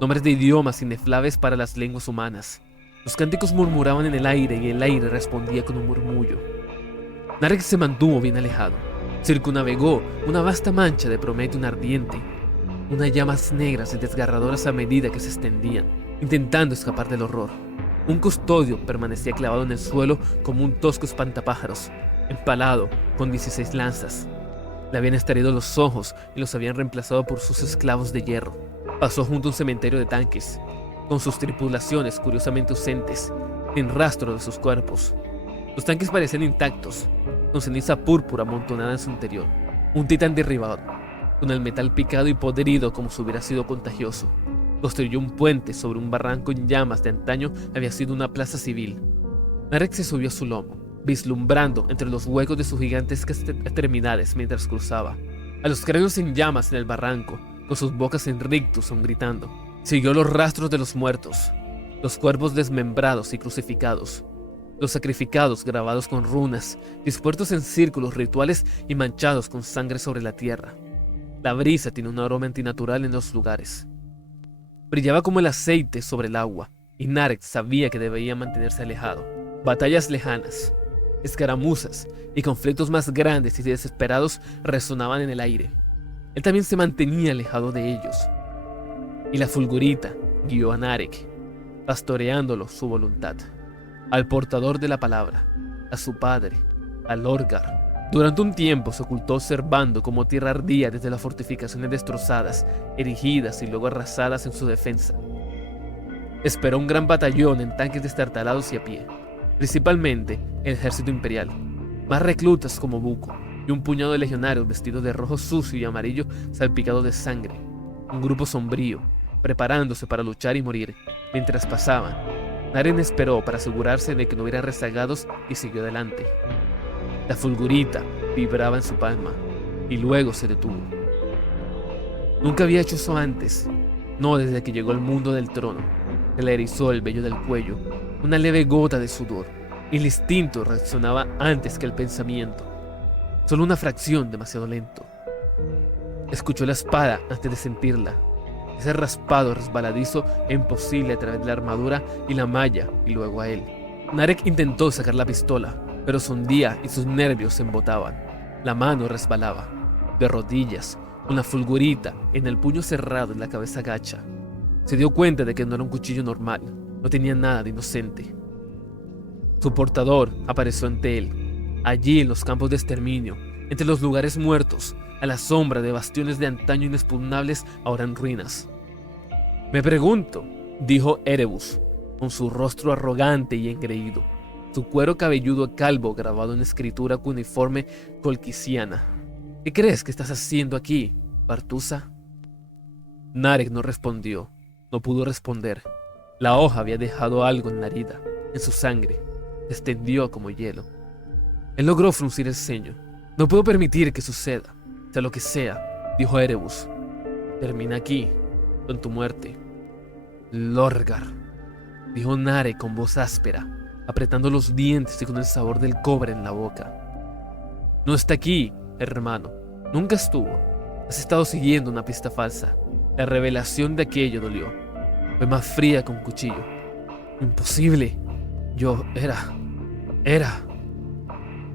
nombres de idiomas ineflables para las lenguas humanas. Los cánticos murmuraban en el aire y el aire respondía con un murmullo. Narek se mantuvo bien alejado. Circunnavegó una vasta mancha de Prometeo ardiente, unas llamas negras y desgarradoras a medida que se extendían, intentando escapar del horror. Un custodio permanecía clavado en el suelo como un tosco espantapájaros, empalado con 16 lanzas. Le habían extraído los ojos y los habían reemplazado por sus esclavos de hierro. Pasó junto a un cementerio de tanques, con sus tripulaciones curiosamente ausentes, sin rastro de sus cuerpos. Los tanques parecían intactos, con ceniza púrpura amontonada en su interior. Un titán derribado, con el metal picado y podrido como si hubiera sido contagioso, construyó un puente sobre un barranco en llamas de antaño había sido una plaza civil. Narek se subió a su lomo, vislumbrando entre los huecos de sus gigantescas extremidades mientras cruzaba. A los cráneos en llamas en el barranco, con sus bocas en rictus, son gritando. Siguió los rastros de los muertos, los cuerpos desmembrados y crucificados, los sacrificados grabados con runas, dispuestos en círculos rituales y manchados con sangre sobre la tierra. La brisa tiene un aroma antinatural en los lugares. Brillaba como el aceite sobre el agua, y Narek sabía que debía mantenerse alejado. Batallas lejanas, escaramuzas y conflictos más grandes y desesperados resonaban en el aire. Él también se mantenía alejado de ellos. Y la fulgurita guió a Narek, pastoreándolo su voluntad, al portador de la palabra, a su padre, a Lorgar. Durante un tiempo se ocultó observando cómo tierra ardía desde las fortificaciones destrozadas, erigidas y luego arrasadas en su defensa. Esperó un gran batallón en tanques destartalados y a pie, principalmente el ejército imperial, más reclutas como Buko, y un puñado de legionarios vestidos de rojo sucio y amarillo salpicado de sangre, un grupo sombrío, preparándose para luchar y morir. Mientras pasaban, Naren esperó para asegurarse de que no hubiera rezagados y siguió adelante. La fulgurita vibraba en su palma y luego se detuvo. Nunca había hecho eso antes, no desde que llegó al mundo del trono. Se le erizó el vello del cuello, una leve gota de sudor, y el instinto reaccionaba antes que el pensamiento. Solo una fracción demasiado lento. Escuchó la espada antes de sentirla. Ese raspado resbaladizo e imposible a través de la armadura y la malla, y luego a él. Narek intentó sacar la pistola, pero su hundía y sus nervios se embotaban. La mano resbalaba. De rodillas, con la fulgurita en el puño cerrado y la cabeza gacha. Se dio cuenta de que no era un cuchillo normal, no tenía nada de inocente. Su portador apareció ante él, allí en los campos de exterminio, entre los lugares muertos, a la sombra de bastiones de antaño inexpugnables ahora en ruinas. Me pregunto, dijo Erebus, con su rostro arrogante y engreído, su cuero cabelludo calvo grabado en escritura cuneiforme colquisiana. ¿Qué crees que estás haciendo aquí, Bartusa? Narek no respondió, no pudo responder. La hoja había dejado algo en la herida, en su sangre, se extendió como hielo. Él logró fruncir el ceño. No puedo permitir que suceda, sea lo que sea, dijo Erebus. Termina aquí, con tu muerte. Lorgar, dijo Narek con voz áspera, apretando los dientes y con el sabor del cobre en la boca. No está aquí, hermano. Nunca estuvo. Has estado siguiendo una pista falsa. La revelación de aquello dolió. Fue más fría que un cuchillo. Imposible. Yo era...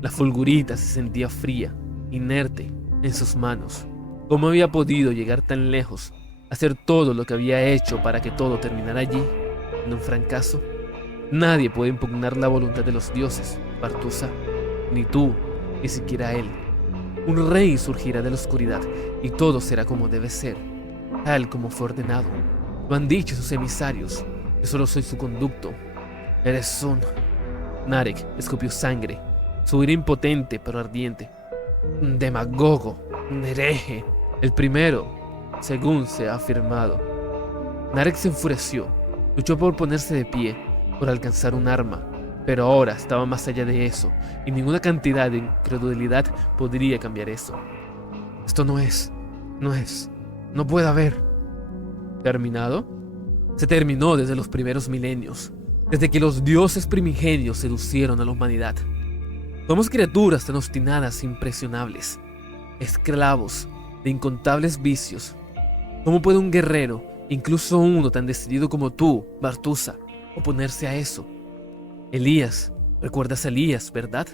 La fulgurita se sentía fría, inerte, en sus manos. ¿Cómo había podido llegar tan lejos? Hacer todo lo que había hecho para que todo terminara allí, en un fracaso. Nadie puede impugnar la voluntad de los dioses, Bartusa. Ni tú, ni siquiera él. Un rey surgirá de la oscuridad y todo será como debe ser, tal como fue ordenado. Lo han dicho sus emisarios. Yo solo soy su conducto. Eres un... Narek escupió sangre. Su ira impotente pero ardiente. Un demagogo, un hereje. El primero, según se ha afirmado. Narek se enfureció. Luchó por ponerse de pie, por alcanzar un arma. Pero ahora estaba más allá de eso, y ninguna cantidad de incredulidad podría cambiar eso. Esto no puede haber. ¿Terminado? Se terminó desde los primeros milenios, desde que los dioses primigenios seducieron a la humanidad. Somos criaturas tan obstinadas e impresionables, esclavos de incontables vicios. ¿Cómo puede un guerrero, incluso uno tan decidido como tú, Bartusa, oponerse a eso? Elías, recuerdas a Elías, ¿verdad?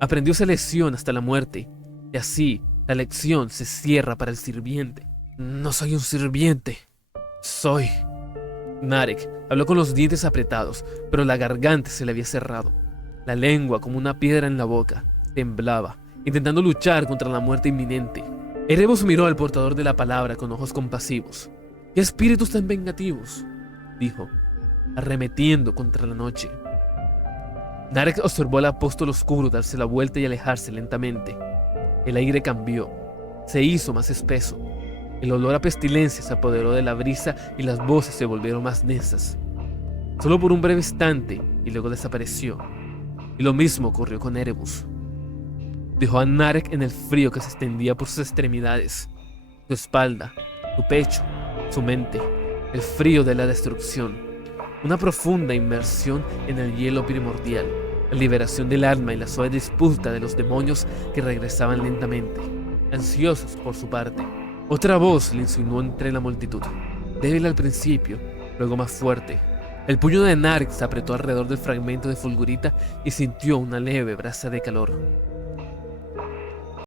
Aprendió esa lección hasta la muerte, y así la lección se cierra para el sirviente. No soy un sirviente, soy... Narek habló con los dientes apretados, pero la garganta se le había cerrado, la lengua como una piedra en la boca. Temblaba, intentando luchar contra la muerte inminente. Erebos miró al portador de la palabra con ojos compasivos. «¿Qué espíritus tan vengativos?», dijo, arremetiendo contra la noche. Narek observó al apóstol oscuro darse la vuelta y alejarse lentamente. El aire cambió, se hizo más espeso. El olor a pestilencia se apoderó de la brisa y las voces se volvieron más densas. Solo por un breve instante y luego desapareció. Y lo mismo ocurrió con Erebus. Dejó a Narek en el frío que se extendía por sus extremidades, su espalda, su pecho, su mente, el frío de la destrucción, una profunda inmersión en el hielo primordial, la liberación del alma y la suave disputa de los demonios que regresaban lentamente, ansiosos por su parte. Otra voz le insinuó entre la multitud, débil al principio, luego más fuerte. El puño de Narek se apretó alrededor del fragmento de fulgurita y sintió una leve brasa de calor.